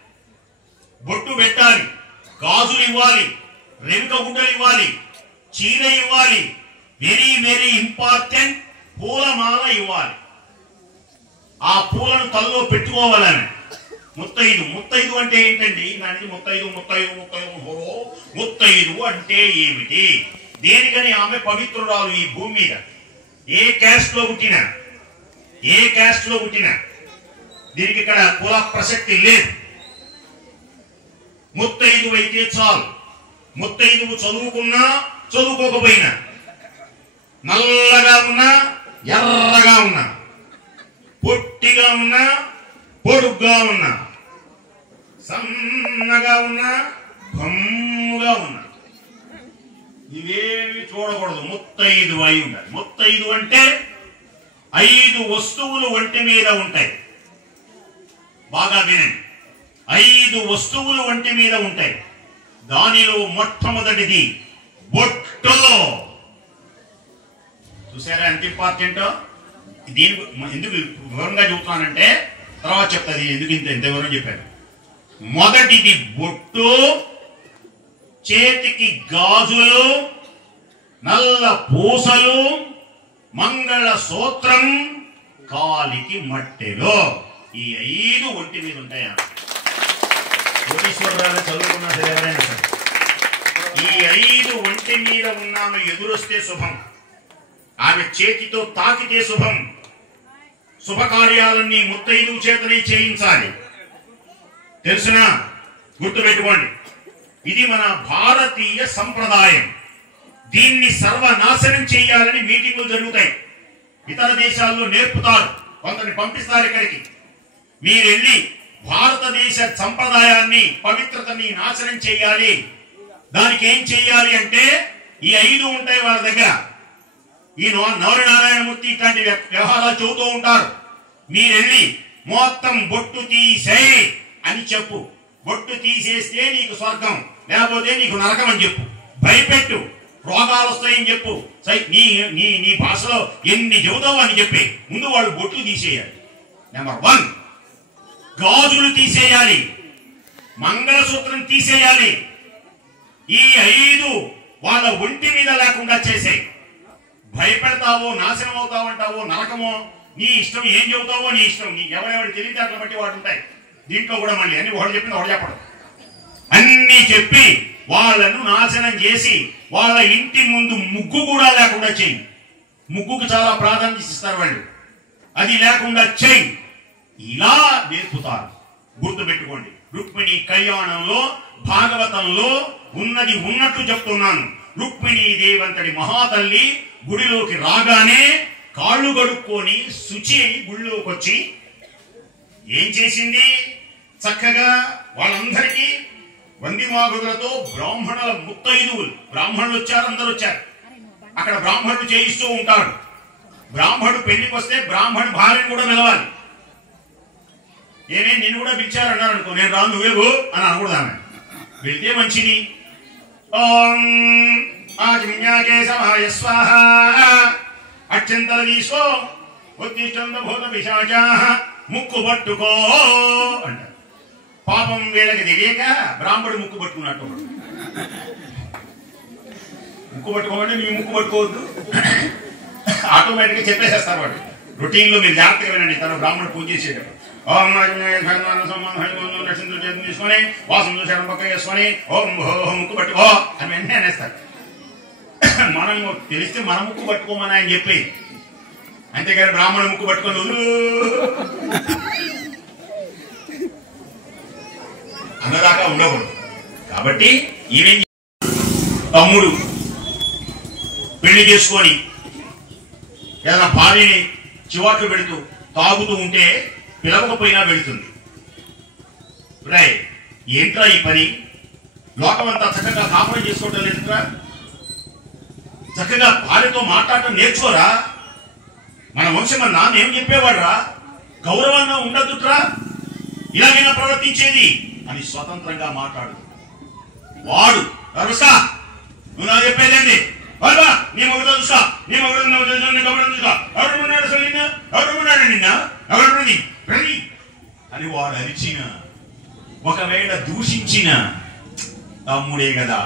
బొట్టు పెట్టాలి, గాజులు ఇవ్వాలి, రెనుక గుడ్డలు ఇవ్వాలి, చీర ఇవ్వాలి, వెరీ వెరీ ఇంపార్టెంట్ పూలమాల ఇవ్వాలి. ఆ పూలను తలలో పెట్టుకోవాలని. ముత్తైదు అంటే ఏంటండి? దానికి ముత్తైదు అంటే ఏమిటి? దేనికని ఆమె పవిత్రురాలు ఈ భూమి మీద. ఏ క్యాస్ట్ లో పుట్టినా దీనికి ఇక్కడ కుల ప్రసక్తి లేదు. ముత్తైదు అయితే చాలు. ముత్తైదువు చదువుకున్నా చదువుకోకపోయినా, నల్లగా ఉన్నా ఎర్రగా ఉన్నా, పొట్టిగా ఉన్నా పొడుగ్గా ఉన్నా, సన్నగా ఉన్నా కమ్ముగా ఉన్నా, ఇవేమి చూడకూడదు. ముత్తైదు అయి ఉండాలి. ముత్తైదు అంటే 5 వస్తువులు ఒంటి మీద ఉంటాయి. బాగా వినండి. 5 వస్తువులు ఒంటి మీద ఉంటాయి. దానిలో మొట్టమొదటిది బొట్టు. చూసారా ఎంత ఇంపార్టెంటో? దీని ఎందుకు వివరంగా చెబుతున్నానంటే తర్వాత చెప్తాది ఎందుకు ఇంత వివరం చెప్పాను. మొదటిది బొట్టు, చేతికి గాజులు, నల్ల పూసలు, మంగళ సూత్రం, కాలికి మట్టెలు. ఈ 5 ఒంటి మీద ఉంటాయా? కోటీశ్వరరావు చదువుకున్నా సరే ఎవరైనా సరే ఈ 5 ఒంటి మీద ఉన్నాను ఎదురొస్తే శుభం. ఆమె చేతితో తాకితే శుభం. శుభకార్యాలన్నీ ముత్తైదు చేతనే చేయించాలి. తెలుసునా? గుర్తుపెట్టుకోండి. ఇది మన భారతీయ సంప్రదాయం. దీన్ని సర్వనాశనం చేయాలని మీటింగులు జరుగుతాయి. ఇతర దేశాల్లో నేర్పుతారు, కొంతని పంపిస్తారు ఇక్కడికి. మీరు వెళ్ళి భారతదేశ సంప్రదాయాన్ని, పవిత్రతని నాశనం చేయాలి. దానికి ఏం చేయాలి అంటే ఈ 5 ఉంటాయి వాళ్ళ దగ్గర. ఈ నవరనారాయణమూర్తి ఇట్లాంటి వ్యవహారాలు చెబుతూ ఉంటారు. మీరెళ్ళి మొత్తం బొట్టు తీసేయి అని చెప్పు. బొట్టు తీసేస్తే నీకు స్వర్గం, లేకపోతే నీకు నరకం అని చెప్పు. భయపెట్టు, రోగాలు వస్తాయని చెప్పు. నీ నీ నీ భాషలో ఎన్ని చెబుతావు అని చెప్పి ముందు వాళ్ళు బొట్లు తీసేయాలి. నెంబర్ 1 గాజులు తీసేయాలి, మంగళసూత్రం తీసేయాలి. ఈ 5 వాళ్ళ ఒంటి మీద లేకుండా చేసేయి. భయపెడతావో, నాశనం అవుతావంటావో, నరకమో, నీ ఇష్టం. ఏం చెబుతావో నీ ఇష్టం. నీ ఎవరెవరి తెలివితేటలు బట్టి వాడు ఉంటాయి. దీంట్లో కూడా మళ్ళీ అన్ని ఒకటి చెప్పింది ఒకటి చెప్పడం. అన్ని చెప్పి వాళ్ళను నాశనం చేసి వాళ్ళ ఇంటి ముందు ముగ్గు కూడా లేకుండా చేయి. ముగ్గుకు చాలా ప్రాధాన్యత ఇస్తారు వాళ్ళు. అది లేకుండా చేయి. ఇలా నేర్పుతారు. గుర్తుపెట్టుకోండి. రుక్మిణి కళ్యాణంలో, భాగవతంలో ఉన్నది ఉన్నట్టు చెప్తున్నాను. రుక్మిణీ దేవంతటి మహాతల్లి గుడిలోకి రాగానే కాళ్ళు గడుక్కొని శుచి అయి గుడిలోకి వచ్చి ఏం చేసింది? చక్కగా వాళ్ళందరికీ వందిమాగులతో బ్రాహ్మణుల ముత్తైదువులు, బ్రాహ్మణులు వచ్చారు, అందరూ వచ్చారు. అక్కడ బ్రాహ్మణుడు చేయిస్తూ ఉంటాడు. బ్రాహ్మణుడు పెళ్లికి వస్తే బ్రాహ్మణుడు భార్యను కూడా పిలవాలి. ఏమే నిన్ను కూడా పిలిచారు అన్నారు అనుకో, నేను రాను నువ్వేవు అని అనకూడదు. ఆమె వెళ్తే మంచిది. ఓం ఆజ్ఞాకే సమాయ స్వాహ, అత్యంతలు తీసుకో, ఉద్దిష్టంత భూత పిశాచాః, ముక్కు పట్టుకో అంటారు. పాపం వీళ్ళకి తెలియక బ్రాహ్మణుడు ముక్కు పట్టుకున్నట్టు. ముక్కు పట్టుకోమంటే నీ ముక్కు పట్టుకోవద్దు, ఆటోమేటిక్ గా చెప్పేసేస్తారు వాడు. రొటీన్ లో మీరు జాగ్రత్తగా వినండి. తన బ్రాహ్మణుడు పూజ చేసేటప్పుడు ఓం తీసుకొని వాసం చూసేయడం పక్క వేసుకొని ఓం ముక్కు పట్టుకో అని వెంటనే అనేస్తారు. మనం తెలిస్తే మన ముక్కు పట్టుకోమని ఆయన చెప్పి, అంతేగాని బ్రాహ్మణ ముక్కు పట్టుకొని అన్నదాకా ఉండకూడదు. కాబట్టి ఈమె తమ్ముడు పెళ్లి చేసుకొని ఏదైనా భార్యని చివాట్లు పెడుతూ తాగుతూ ఉంటే పిలవకపోయినా వెళుతుంది. ఏంట్రా ఈ పని? లోకమంతా చక్కగా కాపురం చేసుకోవటం లేదురా? చక్కగా భార్యతో మాట్లాడటం నేర్చుకోరా? మన వంశం నాన్న ఏం చెప్పేవాడురా? గౌరవంగా ఉండదుట్రా, ఇలాగైనా ప్రవర్తించేది అని స్వతంత్రంగా మాట్లాడు. వాడు చూస్తా, నువ్వు నా చెప్పేదేంటి? నీ మొగతో చూస్తా, నీ మొగడు గౌరవం చూస్తా, ఎవరున్నాడు అసలు నిన్న, ఎవరున్నాడు నిన్న, ఎవరు ప్రతి అని వాడు అరిచిన ఒకవేళ దూషించిన తమ్ముడే కదా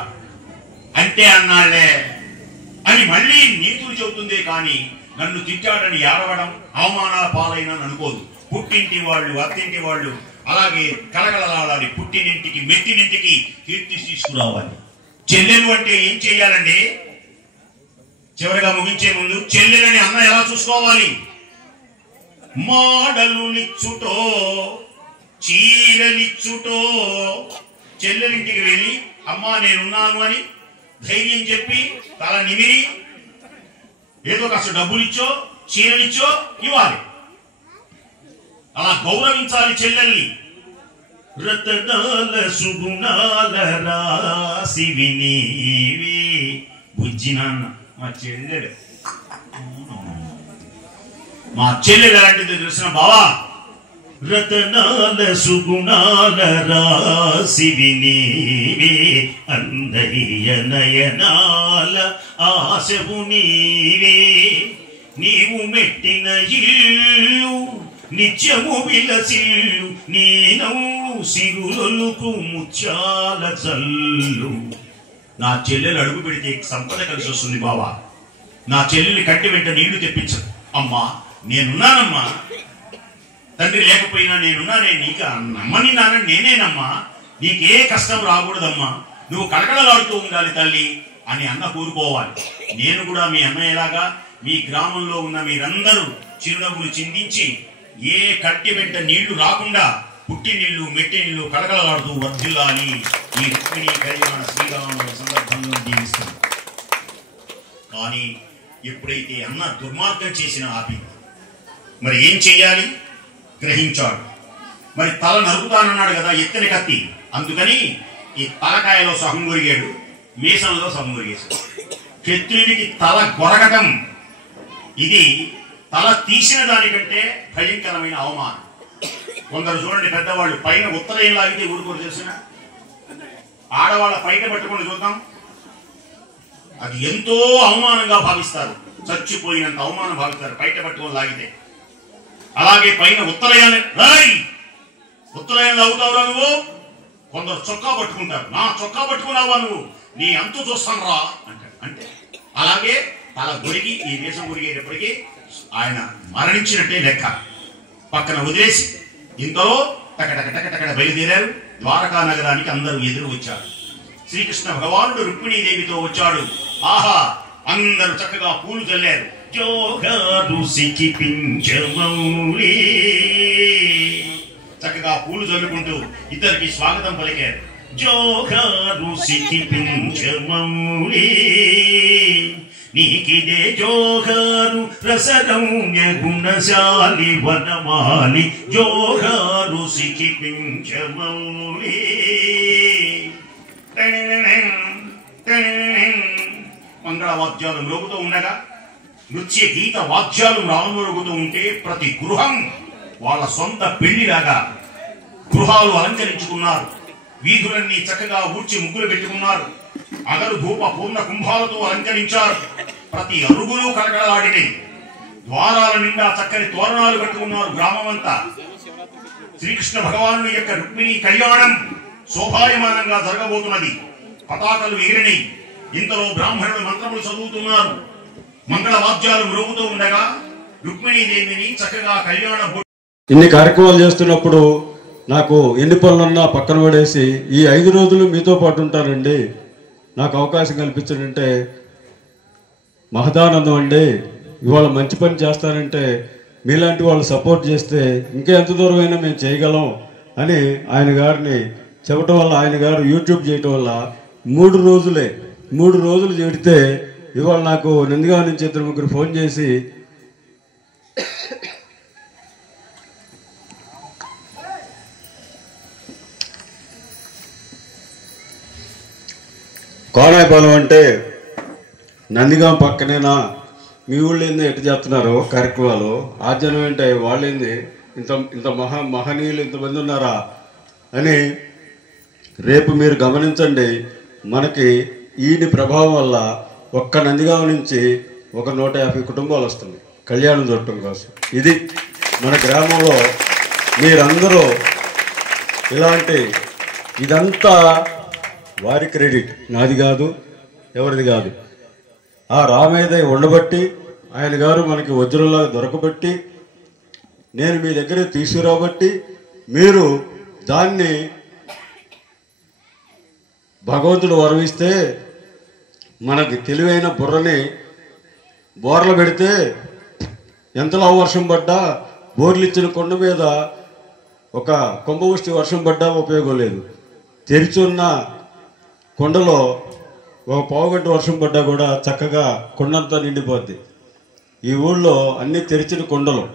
అంటే అన్నాళ్లే అని మళ్ళీ నీతులు చెబుతుందే కానీ నన్ను తిట్టాడని ఏడవడం అవమానాల పాలైన అనుకోదు. పుట్టింటి వాళ్ళు అత్తింటి వాళ్ళు అలాగే కలగలలాడాలి. పుట్టినింటికి మెట్టినింటికి కీర్తి తీసుకురావాలి. చెల్లెలు అంటే ఏం చెయ్యాలండి? చివరిగా ముగించే ముందు చెల్లెలని అన్న ఎలా చూసుకోవాలి? మాడలు నిచ్చుటో చీరలిచ్చుటో, చెల్లెలింటికి వెళ్ళి అమ్మా నేనున్నాను అని ధైర్యం చెప్పి తల నిమిరి ఏదో కాస్త డబ్బులిచ్చో చీరలిచ్చో ఇవ్వాలి. అలా గౌరవించాలి చెల్లెల్ని. రతనాల సుగుణాల రాసివి నీవే బుజ్జి నాన్న. మా చెల్లెలు ఎలాంటిది తెలిసిన బావా? రతనాల సుగుణాల రాసివి నీవే అందరియ నయనాల ఆశవు నీవే. నీవు మెట్టిన ఇల్లు నిత్యము విలసిల్లు, నీ నవ్వు సిరులకు ముత్యాల చల్లు. నా చెల్లెలు అడుగు పెడితే సంపద కలిసి వస్తుంది బావా. నా చెల్లెలి కంటి వెంట నీళ్లు తెప్పించదు. అమ్మా నేనున్నానమ్మా, తండ్రి లేకపోయినా నేనున్నానే, నీకు నమ్మని నాన్న నేనేనమ్మా, నీకే కష్టం రాకూడదమ్మా, నువ్వు కళకళలాడుతూ ఉండాలి తల్లి అని అన్న కోరుకోవాలి. నేను కూడా మీ అన్నయ్యలాగా మీ గ్రామంలో ఉన్న మీరందరూ చిరునవ్వులు చిందించి ఏ కట్టి వెంట నీళ్లు రాకుండా పుట్టి నీళ్లు మెట్టి నీళ్లు కళకళలాడుతూ వర్ధిల్లాలి. ఈ రుక్మిణి కళ్యాణ శ్రీరాముల సందర్భంలో జీవిస్తుంది. కానీ ఎప్పుడైతే అన్న దుర్మార్గం చేసిన ఆపింది, మరి ఏం చెయ్యాలి? గ్రహించాడు. మరి తల నరుకుతానన్నాడు కదా ఎత్తని కత్తి, అందుకని ఈ తలకాయలో సహం కొరిగాడు, మీసంలో సహం కొరిగేశాడు. క్షత్రుడికి తల గొరగటం ఇది తల తీసిన దానికంటే భయంకరమైన అవమానం. కొందరు చూడండి పెద్దవాళ్ళు పైన ఉత్తరం లాగితే ఊరుకోరు తెలిసిన, ఆడవాళ్ళ పైట పట్టుకొని చూద్దాం, అది ఎంతో అవమానంగా భావిస్తారు. చచ్చిపోయినంత అవమానం భావిస్తారు పైట పట్టుకొని లాగితే. అలాగే పైన ఉత్తరాయణ లాగుతావురా నువ్వు, కొందరు చొక్కా పట్టుకుంటారు, నా చొక్కా పట్టుకున్నావా నువ్వు, నీ అంతు చూస్తాను రా అంటాడు. అంటే అలాగే తల గొరిగి ఈ దేశం గొరిగేటప్పటికీ ఆయన మరణించినట్టే లెక్క. పక్కన వదిలేసి ఇంతలో టకటక బయలుదేరారు. ద్వారకా నగరానికి అందరూ ఎదురు వచ్చారు. శ్రీకృష్ణ భగవానుడు రుక్మిణీదేవితో వచ్చాడు. ఆహా, అందరూ చక్కగా పూలు చల్లారు. చక్కగా పూలు చల్లుకుంటూ ఇద్దరికి స్వాగతం పలికారు. నీకిదే జోహారు రసరమ్య గుణశాలి వనమాలి జోహారు సిఖిపించమౌలి. మంగళవాద్యాలు మ్రోగుతూ ఉండగా, నృత్య గీత వాద్యాలు రామరుగుతూ ఉంటే ప్రతి గృహం వాళ్ళ సొంత పెళ్లిలాగా గృహాలు అలంకరించుకున్నారు. వీధులన్నీ చక్కగా ఊడ్చి ముగ్గులు పెట్టుకున్నారు. అగరు ధూప పూర్ణ కుంభాలతో అలంకరించారు. ప్రతి అరుగులు కలకలలాడినాయి. ద్వారాల నిండా చక్కని తోరణాలు కట్టుకున్నారు గ్రామమంతా. శ్రీకృష్ణ భగవానుడి యొక్క రుక్మిణి కళ్యాణం శోభాయమానంగా జరగబోతున్నది. పతాకలు ఎగిరినాయి. ఇంతలో బ్రాహ్మణులు మంత్రములు చదువుతున్నారు. మంగళవాద్యాలు మ్రోగుతూ ఉండగా రుక్మిణీదేవిని చక్కగా కళ్యాణ ఇన్ని కార్యక్రమాలు చేస్తున్నప్పుడు నాకు ఎన్ని పనులున్నా పక్కన పడేసి ఈ 5 రోజులు మీతో పాటు ఉంటానండి, నాకు అవకాశం కల్పించారంటే మహదానందం అండి. ఇవాళ మంచి పని చేస్తారంటే మీలాంటి వాళ్ళు సపోర్ట్ చేస్తే ఇంకా ఎంత దూరమైనా మేము చేయగలం అని ఆయన గారిని చెప్పడం వల్ల, ఆయన గారు యూట్యూబ్ చేయటం వల్ల 3 రోజులు చేడితే ఇవాళ నాకు నందిగామ నుంచి 2-3 ఫోన్ చేసి కోనాయపాలెం అంటే నందిగామ పక్కనేనా, మీ ఊళ్ళో ఏంది ఎట్టు చేస్తున్నారు కార్యక్రమాలు, ఆచరణ అంటే వాళ్ళేంది ఇంత మహనీయులు ఇంతమంది ఉన్నారా అని రేపు మీరు గమనించండి. మనకి ఈయన ప్రభావం వల్ల ఒక్క నందిగామ నుంచి ఒక 150 కుటుంబాలు వస్తుంది కళ్యాణం చూడటం కోసం. ఇది మన గ్రామంలో మీరందరూ ఇలాంటి ఇదంతా వారి క్రెడిట్, నాది కాదు, ఎవరిది కాదు. ఆ రామయ్య ఉండబట్టి, ఆయన గారు మనకి వజ్రంలా దొరకబట్టి, నేను మీ దగ్గర తీసుకురాబట్టి, మీరు దాన్ని భగవంతుడు వరమిస్తే మనకి తెలివైన బుర్రని బోర్లు పెడితే ఎంతలో వర్షం పడ్డా, బోర్లు ఇచ్చిన కొండ మీద ఒక కుంభవృష్టి వర్షం పడ్డా ఉపయోగం లేదు. తెరిచున్న కొండలో ఒక పావుగంట వర్షం పడ్డా కూడా చక్కగా కొండంతా నిండిపోద్ది. ఈ ఊళ్ళో అన్ని తెరిచిన కొండలు.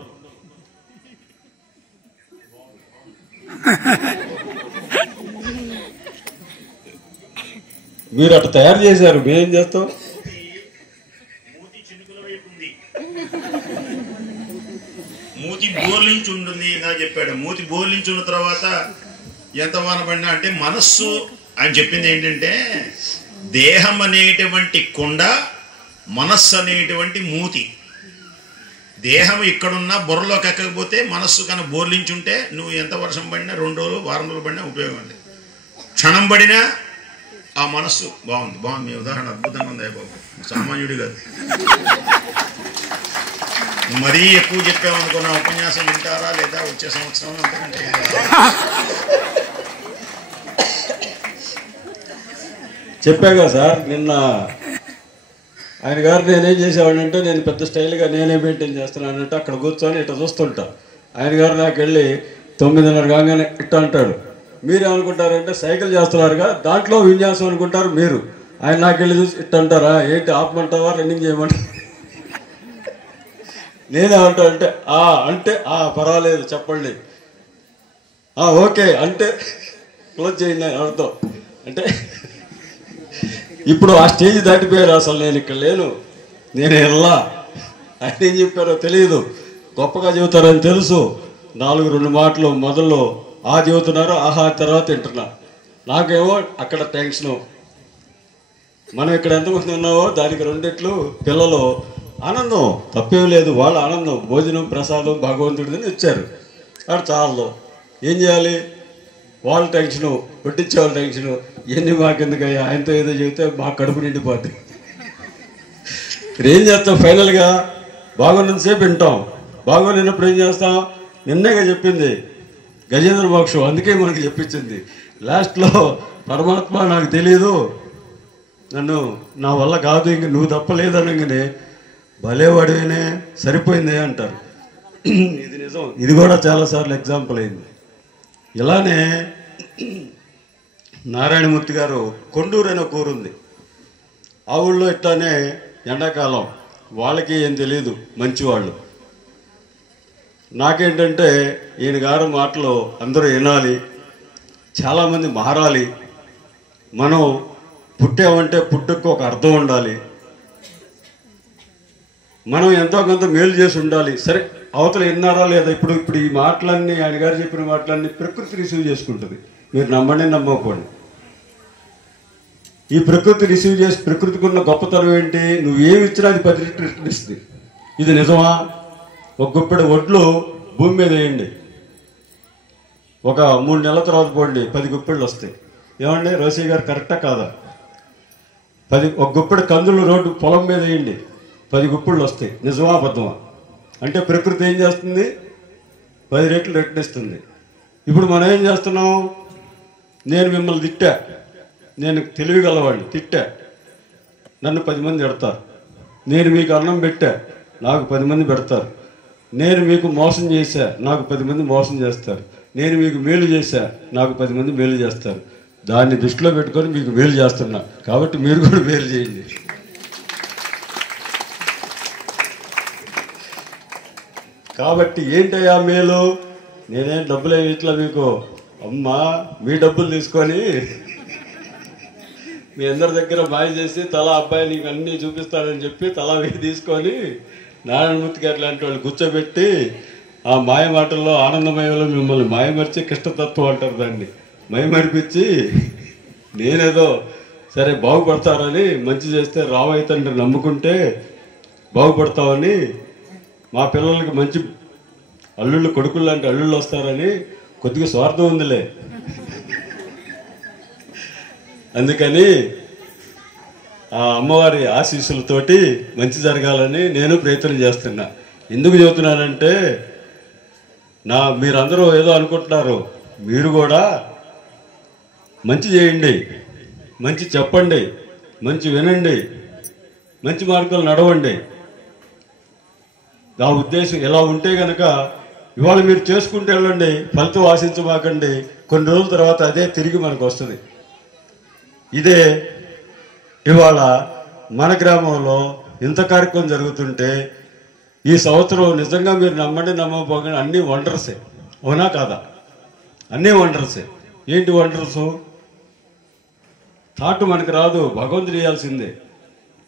మీరు అట్లా తయారు చేశారు, మేమేం చేస్తాం? మూతి బోర్లించి ఉంటుంది ఇందా చెప్పాడు. మూతి బోర్లించి ఉన్న తర్వాత ఎంత వాన పడినా అంటే మనస్సు ఆయన చెప్పింది ఏంటంటే దేహం అనేటువంటి కొండ, మనస్సు అనేటువంటి మూతి. దేహం ఇక్కడున్నా బుర్రలోకి ఎక్కకపోతే మనస్సు కన్నా బోర్లించి ఉంటే నువ్వు ఎంత వర్షం పడినా 2 రోజులు వారం రోజులు పడినా ఉపయోగం లేదు. క్షణం పడినా ఆ మనస్సు బాగుంది. మీ ఉదాహరణ అద్భుతంగా ఉంది బాబు, సామాన్యుడి కాదు. మరీ ఎక్కువ చెప్పామనుకున్న ఉపన్యాసం వింటారా లేదా వచ్చే సంవత్సరం అంతకంటే చెప్పాగా సార్ నిన్న ఆయన గారు నేనేం చేసేవాడినంటే, నేను పెద్ద స్టైల్గా నేనే మెయింటైన్ చేస్తున్నానంటే అక్కడ కూర్చొని ఇట్లా చూస్తుంటా. ఆయన గారు నాకు వెళ్ళి 9:30 కాగానే ఇట్ట అంటాడు. మీరేమనుకుంటారంటే సైకిల్ చేస్తున్నారుగా దాంట్లో విన్యాసం అనుకుంటారు మీరు. ఆయన నాకు వెళ్ళి చూసి ఇట్ట అంటారా, ఏంటి ఆపమంటావా రన్నింగ్ చేయమంటా? నేనేమంటా అంటే పర్వాలేదు చెప్పండి, ఓకే అంటే క్లోజ్ చేయండి అర్థం. అంటే ఇప్పుడు ఆ స్టేజ్ దాటిపోయారు. అసలు నేను ఇక్కడ లేను, నేను వెళ్ళా. ఆయన ఏం చెప్పారో తెలియదు, గొప్పగా చెబుతారని తెలుసు. 4-2 మాటలు మొదల్లో చెబుతున్నారు, ఆహా తర్వాత వింటున్నా. నాకేమో అక్కడ టెన్షను. మనం ఇక్కడ ఎంతమంది ఉన్నావో దానికి 2 రెట్లు పిల్లలు ఆనందం, తప్పేం లేదు. వాళ్ళ ఆనందం, భోజనం ప్రసాదం భగవంతుడిని ఇచ్చారు. అక్కడ చాలు. ఏం చేయాలి? వాళ్ళ టెన్షను, వడ్డించే వాళ్ళ టెన్షను. ఎన్ని మాకెందుకయ్యా, ఆయనతో ఏదో చెబితే మా కడుపు నిండిపోద్ది. ఏం చేస్తాం? ఫైనల్గా బాగున్నంతసేపు వింటాం, బాగోలేనప్పుడు ఏం చేస్తాం? నిన్నేగా చెప్పింది గజేంద్ర మోక్షం, అందుకే మనకి చెప్పించింది. లాస్ట్లో పరమాత్మ నాకు తెలియదు, నన్ను నా వల్ల కాదు, ఇంక నువ్వు తప్పలేదనగానే భలేవాడినే సరిపోయింది అంటారు. ఇది నిజం. ఇది కూడా చాలాసార్లు ఎగ్జాంపుల్ అయింది. ఇలానే నారాయణమూర్తి గారు కొండూరు అనే ఊరుంది. ఆ ఊళ్ళో ఇట్లానే ఎండాకాలం వాళ్ళకి ఏం తెలియదు, మంచివాళ్ళు. నాకేంటంటే ఈయన గారు మాటలు అందరూ వినాలి, చాలామంది మారాలి. మనం పుట్టామంటే పుట్టుకు ఒక అర్థం ఉండాలి, మనం ఎంతో కొంత మేలు చేసి ఉండాలి. సరే అవతల విన్నారా లేదా? ఇప్పుడు ఈ మాటలన్నీ ఆయన గారు చెప్పిన మాటలన్నీ ప్రకృతి రిసీవ్ చేసుకుంటుంది. మీరు నమ్మండి నమ్మకపోండి. ఈ ప్రకృతి రిసీవ్ చేసి ప్రకృతికి ఉన్న గొప్పతనం ఏంటి? నువ్వు ఏమి ఇచ్చినా అది 10 రెట్లు ఇస్తుంది. ఇది నిజమా? ఒక గుప్పెడు ఒడ్లు భూమి మీద వేయండి, ఒక 3 నెలల తర్వాత పోండి, 10 గుప్పెళ్ళు వస్తాయి. ఏమండి రోసీ గారు, కరెక్టా కాదా? ఒక గుప్పెడు కందులు రోడ్డు పొలం మీద వేయండి, 10 గుప్పెళ్ళు వస్తాయి. నిజమా అబద్ధమా? అంటే ప్రకృతి ఏం చేస్తుంది? 10 రెట్లు రెట్టిస్తుంది. ఇప్పుడు మనం ఏం చేస్తున్నాం? నేను మిమ్మల్ని తిట్టా, నేను తెలివిగలవాడిని, తిట్టా, నన్ను 10 మంది పెడతారు. నేను మీకు అన్నం పెట్టా, నాకు 10 మంది పెడతారు. నేను మీకు మోసం చేశా, నాకు 10 మంది మోసం చేస్తారు. నేను మీకు మేలు చేశా, నాకు 10 మంది మేలు చేస్తారు. దాన్ని దృష్టిలో పెట్టుకొని మీకు మేలు చేస్తున్నా, కాబట్టి మీరు కూడా మేలు చేయండి. కాబట్టి ఏంటయ్యా మేలు? నేనేం డబ్బులు ఇట్లా మీకు, అమ్మా మీ డబ్బులు తీసుకొని మీ అందరి దగ్గర మాయ చేసి తలా అబ్బాయి నీకు అన్నీ చూపిస్తానని చెప్పి తలా వెయ్యి తీసుకొని నారాయణమూర్తి గారు లాంటి వాళ్ళు కూర్చోబెట్టి ఆ మాయ మాటల్లో ఆనందమయంలో మిమ్మల్ని మాయమర్చి కృష్ణతత్వం అంటారు, దాన్ని మయమరిపించి నేనేదో సరే బాగుపడతారని, మంచి చేస్తే రావయ్య తండ్రి నమ్ముకుంటే బాగుపడతామని, మా పిల్లలకి మంచి అల్లుళ్ళు కొడుకులు లాంటి అల్లుళ్ళు వస్తారని కొద్దిగా స్వార్థం ఉందిలే. అందుకని ఆ అమ్మవారి ఆశీస్సులతోటి మంచి జరగాలని నేను ప్రయత్నం చేస్తున్నా. ఎందుకు చెబుతున్నానంటే మీరందరూ ఏదో అనుకుంటున్నారు, మీరు కూడా మంచి చేయండి, మంచి చెప్పండి, మంచి వినండి, మంచి మార్గాలు నడవండి. నా ఉద్దేశం ఇలా ఉంటే గనక ఇవాళ మీరు చేసుకుంటూ వెళ్ళండి, ఫలితం ఆశించమాకండి. కొన్ని రోజుల తర్వాత అదే తిరిగి మనకు వస్తుంది. ఇదే ఇవాళ మన గ్రామంలో ఇంత కార్యక్రమం జరుగుతుంటే ఈ సంవత్సరం నిజంగా మీరు నమ్మండి నమ్మకపోకండి అన్నీ వండర్సే. అవునా కాదా? అన్నీ వండర్సే. ఏంటి వండర్సు? థాట్ మనకు రాదు, భగవంతుడు చేయాల్సిందే.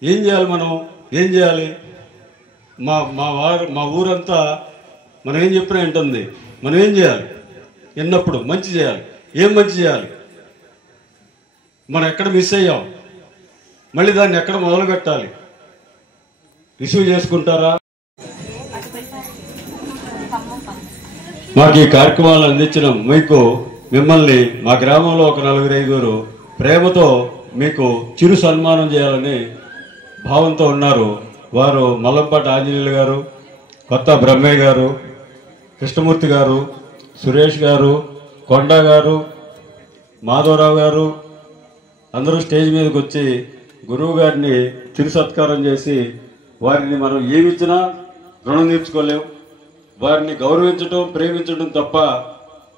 ఏం చేయాలి మనం? ఏం చేయాలి? మా ఊరంతా మనం ఏం చెప్పినా ఏంటుంది. మనం ఏం చేయాలి? ఎన్నప్పుడు మంచి చేయాలి. ఏం మంచి చేయాలి? మనం ఎక్కడ మిస్ అయ్యాం, మళ్ళీ దాన్ని ఎక్కడ మొదలు పెట్టాలి? రిసీవ్ చేసుకుంటారా? మాకు ఈ కార్యక్రమాలు అందించిన మిమ్మల్ని మా గ్రామంలో ఒక 4-5 ప్రేమతో మీకు చిరు సన్మానం చేయాలని భావంతో ఉన్నారు. వారు మల్లంపాటి ఆంజనేయులు గారు, కొత్త బ్రహ్మయ్య గారు, కృష్ణమూర్తి గారు, సురేష్ గారు, కొండ గారు, మాధవరావు గారు అందరూ స్టేజ్ మీదకి వచ్చి గురువు గారిని చిరు సత్కారం చేసి వారిని మనం ఏమిచ్చినా రుణం తీర్చుకోలేం. వారిని గౌరవించడం, ప్రేమించడం తప్ప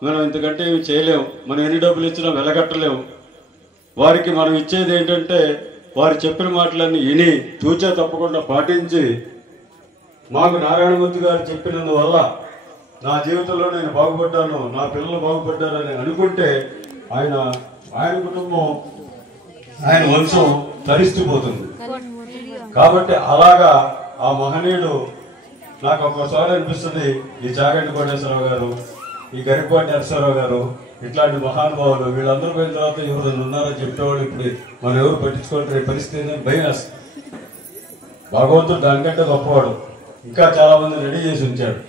మనం ఇంతకంటే ఏమి చేయలేం. మనం ఎన్ని డబ్బులు ఇచ్చినా వెలగట్టలేము. వారికి మనం ఇచ్చేది ఏంటంటే వారు చెప్పిన మాటలన్నీ విని చూచా తప్పకుండా పాటించి మాకు నారాయణమూర్తి గారు చెప్పినందువల్ల నా జీవితంలో నేను బాగుపడ్డాను, నా పిల్లలు బాగుపడ్డారని అనుకుంటే ఆయన కుటుంబం, ఆయన వంశం తరిస్తుపోతుంది. కాబట్టి అలాగా ఆ మహనీయుడు నాకు ఒక్కోసారి అనిపిస్తుంది, ఈ చాగంటి కోటేశ్వరరావు గారు, ఈ గరికపాటి నరసింహారావు గారు, ఇట్లాంటి మహానుభావులు వీళ్ళందరూ పోయిన తర్వాత ఎవరైనా ఉన్నారో చెప్పేవాళ్ళు ఇప్పుడు మనం ఎవరు పట్టించుకోవట్లే పరిస్థితి భయం వేస్తుంది. భగవంతుడు దానికంటే గొప్పవాడు, ఇంకా చాలా మంది రెడీ చేసి ఉంచాడు.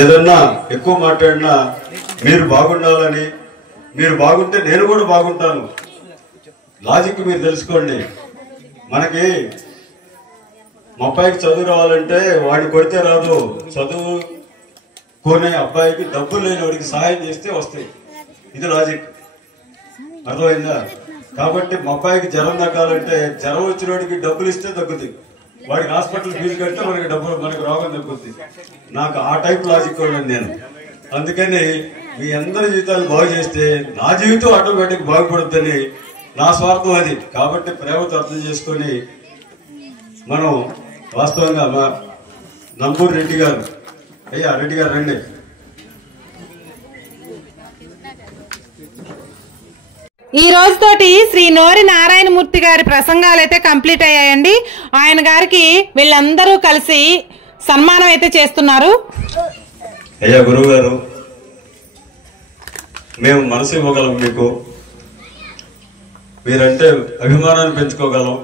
ఏదన్నా ఎక్కువ మాట్లాడినా మీరు బాగుండాలని, మీరు బాగుంటే నేను కూడా బాగుంటాను. లాజిక్ మీరు తెలుసుకోండి. మనకి మా అబ్బాయికి చదువు రావాలంటే వాడిని కొడితే రాదు. చదువు కొనే అబ్బాయికి డబ్బులు లేని వాడికి సహాయం చేస్తే వస్తాయి. ఇది లాజిక్. అర్థమైందా? కాబట్టి మా అబ్బాయికి జ్వరం తగ్గాలంటే జ్వరం వచ్చిన వాడికి డబ్బులు ఇస్తే తగ్గుతుంది. వాడికి హాస్పిటల్ ఫీజు కడితే మనకి రోగం తగ్గుతుంది. నాకు ఆ టైప్ లాజిక్ ఉండండి నేను. అందుకని మీ అందరి జీవితాలు బాగు చేస్తే నా జీవితం ఆటోమేటిక్ బాగుపడుతుందని నా స్వార్థం అది. కాబట్టి ప్రేమతో అర్థం చేసుకొని మనం వాస్తవంగా మా నంబూరు రెడ్డి గారు, అయ్యా రెడ్డి గారు రండి. ఈ రోజుతోటి శ్రీ నోరి నారాయణమూర్తి గారి ప్రసంగాలు అయితే కంప్లీట్ అయ్యాయండి. ఆయన గారికి వీళ్ళందరూ కలిసి సన్మానం అయితే చేస్తున్నారు. అయ్యా గురువు గారు, మేము మనసు ఇవ్వగలం, మీకు మీరంటే అభిమానాన్ని పెంచుకోగలం.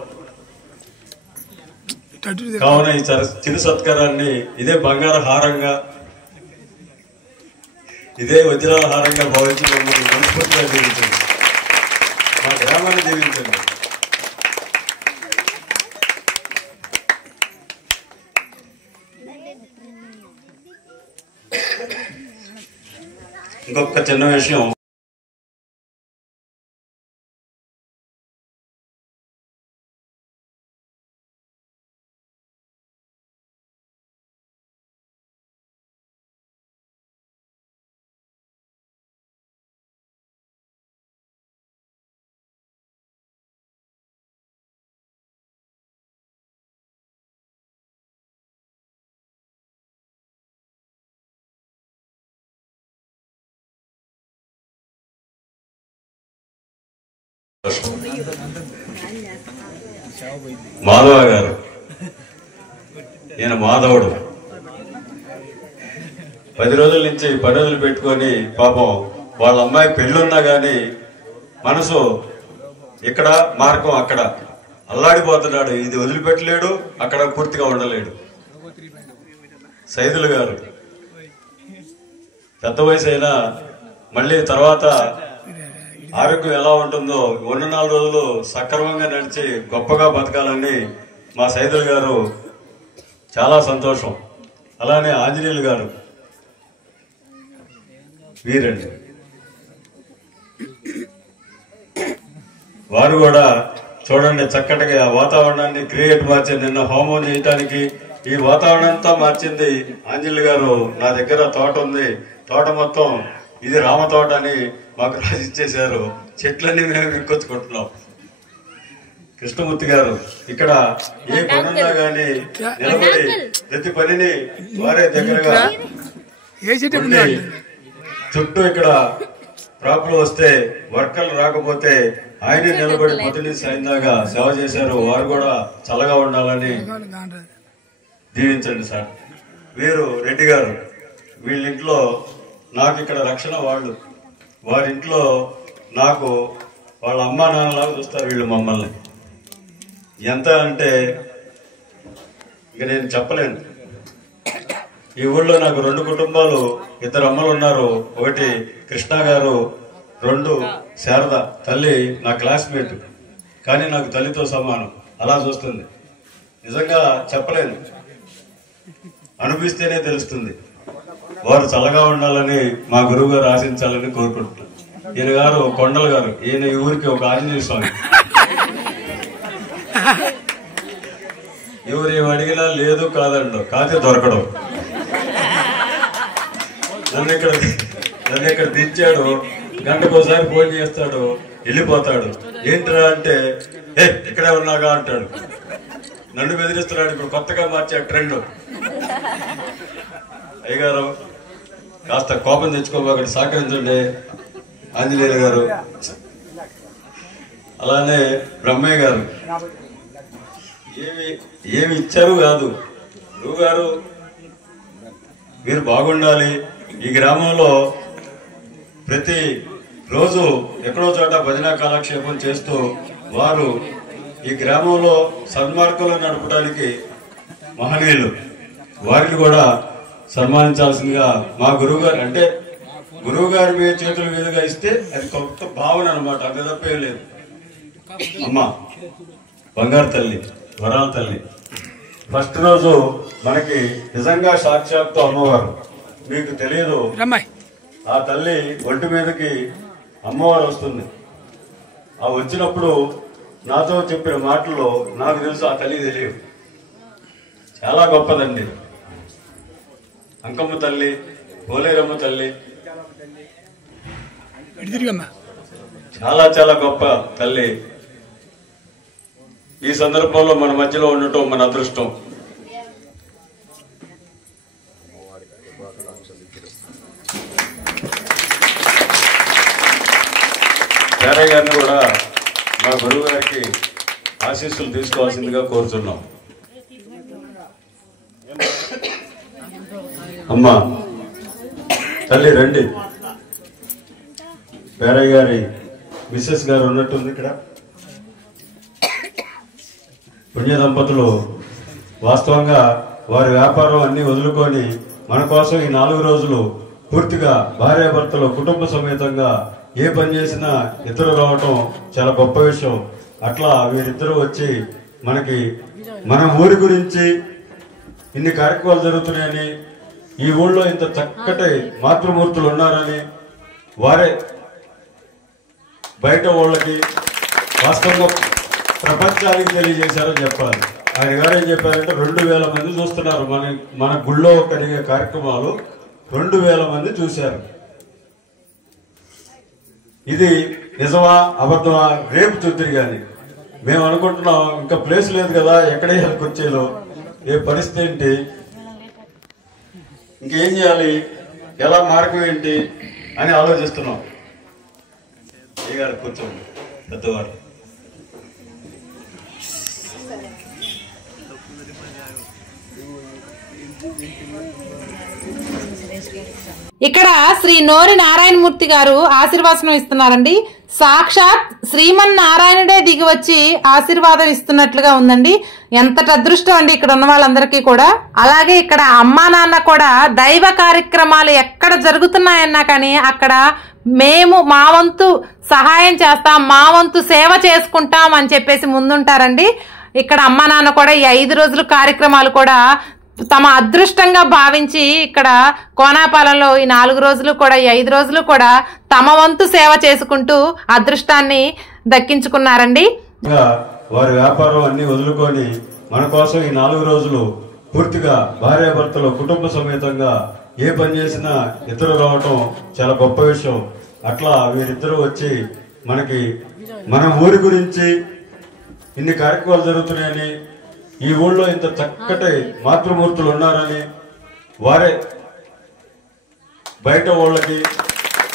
కావున ఈ చిరు సత్కారాన్ని ఇదే బంగార హారంగా, ఇదే వజ్రాల హారంగా భావించి మమ్మల్ని మనస్ఫూర్తిగా జీవించండి, మా గ్రామాన్ని జీవించండి. ఇంకొక చిన్న విషయం, మాధవ గారు, ఈయన మాధవుడు 10 రోజుల నుంచి పని రోజులు పెట్టుకొని పాపం వాళ్ళ అమ్మాయి పెళ్ళున్నా గాని మనసు ఇక్కడ మార్గం అక్కడ అల్లాడిపోతున్నాడు. ఇది వదిలిపెట్టలేడు, అక్కడ పూర్తిగా ఉండలేడు. సైదులు గారు పెద్ద వయసు అయినా మళ్ళీ తర్వాత ఆరోగ్యం ఎలా ఉంటుందో ఉన్న 4 రోజులు సక్రమంగా నడిచి గొప్పగా బతకాలని మా సైదులు గారు చాలా సంతోషం. అలానే ఆంజనేయులు గారు వీరండి, వారు కూడా చూడండి చక్కటిగా వాతావరణాన్ని క్రియేట్ మార్చి నిన్న హోమం చేయటానికి ఈ వాతావరణం అంతా మార్చింది ఆంజనేయులు గారు. నా దగ్గర తోట ఉంది, తోట మొత్తం ఇది రామ తోట అని మాకు రాసిచ్చేశారు. చెట్లన్నీ మేము విక్కొచ్చుకుంటున్నాం. కృష్ణమూర్తి గారు ఇక్కడ ఏ పనున్నా గాని నిలబడి ప్రతి పనిని వారే దగ్గరగా చుట్టూ ఇక్కడ ప్రాబ్లం వస్తే వర్కర్లు రాకపోతే ఆయనే నిలబడి పొద్దున్న సాయందాగా సేవ చేశారు. వారు కూడా చల్లగా ఉండాలని దీవించండి సార్. వీరు రెడ్డి గారు, వీళ్ళింట్లో నాకు ఇక్కడ రక్షణ వాళ్ళు, వారింట్లో నాకు వాళ్ళ అమ్మా నాన్నలాగా చూస్తారు వీళ్ళు మమ్మల్ని. ఎంత అంటే ఇక నేను చెప్పలేను. ఈ ఊళ్ళో నాకు 2 కుటుంబాలు, 2 అమ్మలు ఉన్నారు. ఒకటి కృష్ణ గారు, 2 శారద. తల్లి నా క్లాస్మేట్, కానీ నాకు తల్లితో సమానం. అలా చూస్తుంది. నిజంగా చెప్పలేను, అనిపిస్తేనే తెలుస్తుంది. వారు చల్లగా ఉండాలని మా గురువు గారు ఆశించాలని కోరుకుంటున్నాను. ఈయన గారు కొండల గారు, ఈయన ఈ ఊరికి ఒక ఆంజనేయ స్వామి. ఎవరు అడిగినా లేదు కాదండు, కాతే దొరకడం. నన్ను ఇక్కడ దించాడు, గంటకోసారి ఫోన్ చేస్తాడు, వెళ్ళిపోతాడు. ఏంట్రా అంటే ఇక్కడే ఉన్నాగా అంటాడు. నన్ను బెదిరిస్తున్నాడు. ఇప్పుడు కొత్తగా మార్చే ట్రెండ్. అయ్యగారు కాస్త కోపం తెచ్చుకోబోకండి, సహకరించండి ఆంజనేయులు గారు. అలానే బ్రహ్మయ్య గారు ఏమి ఇచ్చారు కాదు, గురువు గారు మీరు బాగుండాలి. ఈ గ్రామంలో ప్రతి రోజు ఎక్కడో చోట భజన కాలక్షేపం చేస్తూ వారు ఈ గ్రామంలో సన్మార్గంలో నడపడానికి మహనీయులు. వారిని కూడా సన్మానించాల్సిందిగా మా గురువు గారు, అంటే గురువు గారి మీద చేతుల మీదుగా ఇస్తే అది కొత్త భావన అనమాట, అంత తప్పేం లేదు. అమ్మ బంగారు తల్లి, వరాల తల్లి. ఫస్ట్ రోజు మనకి నిజంగా సాక్షాత్తు అమ్మవారు. మీకు తెలియదు, ఆ తల్లి ఒంటి మీదకి అమ్మవారు వస్తుంది. ఆ వచ్చినప్పుడు నాతో చెప్పిన మాటల్లో నాకు తెలుసు, ఆ తల్లి తెలియదు. చాలా గొప్పదండి. అంకమ్మ తల్లి, పోలేరమ్మ తల్లి, చాలా చాలా గొప్ప తల్లి. ఈ సందర్భంలో మన మధ్యలో ఉండటం మన అదృష్టం. చారయ్య గారిని కూడా మా గురువు గారికి ఆశీస్సులు తీసుకోవాల్సిందిగా కోరుతున్నాం. అమ్మా తల్లి రండి. పేరయ్య గారి మిస్సెస్ గారు ఉన్నట్టుంది ఇక్కడ. పుణ్య దంపతులు వాస్తవంగా వారి వ్యాపారం అన్ని వదులుకొని మన కోసం ఈ 4 రోజులు పూర్తిగా భార్యాభర్తలు కుటుంబ సమేతంగా ఏ పని చేసినా ఇద్దరు రావటం చాలా గొప్ప విషయం. అట్లా వీరిద్దరూ వచ్చి మనకి మన ఊరి గురించి ఇన్ని కార్యక్రమాలు జరుగుతున్నాయని, ఈ ఊళ్ళో ఇంత చక్కటి మాతృమూర్తులు ఉన్నారని వారే బయట వాళ్ళకి వాస్తవంగా ప్రపంచానికి తెలియజేశారని చెప్పాలి. ఆయన గారు ఏం చెప్పారంటే 2000 మంది చూస్తున్నారు మన గుళ్ళో కలిగే కార్యక్రమాలు. 2000 మంది చూశారు. ఇది నిజమా అబద్ధమా రేపు చూద్దరు. కానీ మేము అనుకుంటున్నాం ఇంకా ప్లేస్ లేదు కదా, ఎక్కడే కుర్చీలో ఏ పరిస్థితి ఏంటి, ఇంకేం చేయాలి, ఎలా మార్గం ఏంటి అని ఆలోచిస్తున్నాం. ఏ గారు కూర్చోండి, పెద్దవారు. ఇక్కడ శ్రీ నోరి నారాయణమూర్తి గారు ఆశీర్వాదం ఇస్తున్నారండి. సాక్షాత్ శ్రీమన్నారాయణుడే దిగి వచ్చి ఆశీర్వాదం ఇస్తున్నట్లుగా ఉందండి. ఎంతటి అదృష్టం అండి ఇక్కడ ఉన్న వాళ్ళందరికీ కూడా. అలాగే ఇక్కడ అమ్మా నాన్న కూడా దైవ కార్యక్రమాలు ఎక్కడ జరుగుతున్నాయన్నా కానీ అక్కడ మేము మా వంతు సహాయం చేస్తాం, మా వంతు సేవ చేసుకుంటాం అని చెప్పేసి ముందుంటారండి. ఇక్కడ అమ్మా నాన్న కూడా ఈ 5 రోజుల కార్యక్రమాలు కూడా తమ అదృష్టంగా భావించి ఇక్కడ కోనాపాలెంలో ఈ 4 రోజులు కూడా ఈ 5 రోజులు కూడా తమ వంతు సేవ చేసుకుంటూ అదృష్టాన్ని దక్కించుకున్నారండి. వారి వ్యాపారం అన్ని వదులుకొని మన కోసం ఈ 4 రోజులు పూర్తిగా భార్యాభర్తలు కుటుంబ సమేతంగా ఏ పని చేసినా ఇద్దరు రావటం చాలా గొప్ప విషయం. అట్లా వీరిద్దరూ వచ్చి మనకి మన ఊరి గురించి ఇన్ని కార్యక్రమాలు జరుగుతున్నాయని, ఈ ఊళ్ళో ఇంత చక్కటి మాతృమూర్తులు ఉన్నారని వారే బయట వాళ్ళకి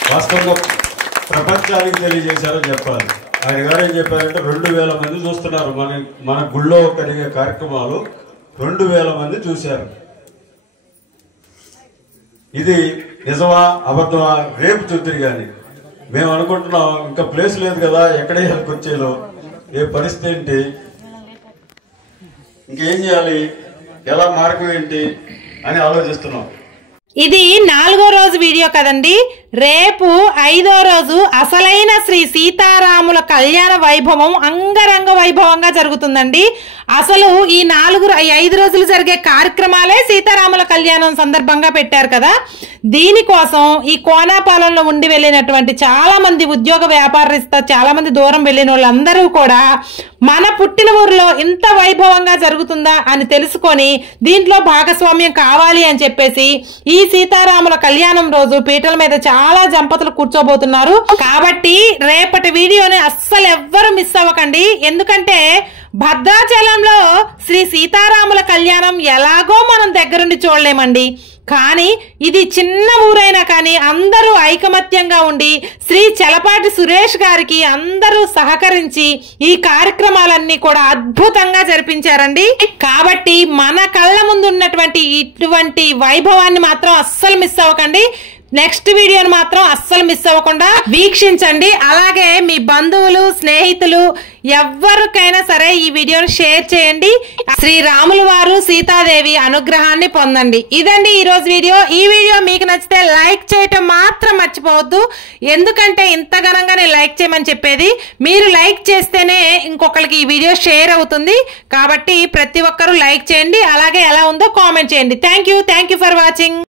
వాస్తవంగా ప్రపంచానికి తెలియజేశారని చెప్పాలి. ఆయన గారు ఏం చెప్పారంటే 2000 మంది చూస్తున్నారు మన గుళ్ళో కలిగే కార్యక్రమాలు 2000 మంది చూశారు. ఇది నిజమా అబద్ధమా రేపు చూద్దరు. కానీ మేము అనుకుంటున్నాం ఇంకా ప్లేస్ లేదు కదా, ఎక్కడే కుర్చీలో ఏ పరిస్థితి ఏంటి, ఇంకేం చేయాలి, ఎలా మార్గం ఏంటి అని ఆలోచిస్తున్నాం. ఇది 4వ రోజు వీడియో కదండి. రేపు 5వ రోజు అసలైన శ్రీ సీతారాముల కళ్యాణ వైభవం అంగరంగ వైభవంగా జరుగుతుందండి. అసలు ఈ 5 రోజులు జరిగే కార్యక్రమాలే సీతారాముల కళ్యాణం సందర్భంగా పెట్టారు కదా. దీనికోసం ఈ కోనాపాలెంలో ఉండి వెళ్ళినటువంటి చాలా మంది ఉద్యోగ వ్యాపారస్తులు, చాలా మంది దూరం వెళ్ళిన వాళ్ళందరూ కూడా మన పుట్టిన ఊరిలో ఇంత వైభవంగా జరుగుతుందా అని తెలుసుకొని దీంట్లో భాగస్వామ్యం కావాలి అని చెప్పేసి ఈ సీతారాముల కళ్యాణం రోజు పీటల మీద చాలా దంపతులు కూర్చోబోతున్నారు. కాబట్టి రేపటి వీడియోని అస్సలు ఎవ్వరు మిస్ అవ్వకండి. ఎందుకంటే భద్రాచలంలో శ్రీ సీతారాముల కళ్యాణం ఎలాగో మనం దగ్గరుండి చూడలేమండి. కానీ ఇది చిన్న ఊరైనా కానీ అందరూ ఐకమత్యంగా ఉండి శ్రీ చలపాటి సురేష్ గారికి అందరూ సహకరించి ఈ కార్యక్రమాలన్నీ కూడా అద్భుతంగా జరిపించారండి. కాబట్టి మన కళ్ళ ముందు ఉన్నటువంటి ఇటువంటి వైభవాన్ని మాత్రం అస్సలు మిస్ అవ్వకండి. నెక్స్ట్ వీడియోని మాత్రం అస్సలు మిస్ అవ్వకుండా వీక్షించండి. అలాగే మీ బంధువులు, స్నేహితులు ఎవరికైనా సరే ఈ వీడియోని షేర్ చేయండి. శ్రీరాముల వారు సీతాదేవి అనుగ్రహాన్ని పొందండి. ఇదండి ఈ రోజు వీడియో. ఈ వీడియో మీకు నచ్చితే లైక్ చేయటం మాత్రం మర్చిపోవద్దు. ఎందుకంటే ఇంత ఘనంగా నేను లైక్ చేయమని చెప్పేది, మీరు లైక్ చేస్తేనే ఇంకొకరికి ఈ వీడియో షేర్ అవుతుంది. కాబట్టి ప్రతి ఒక్కరూ లైక్ చేయండి. అలాగే ఎలా ఉందో కామెంట్ చేయండి. Thank you for watching.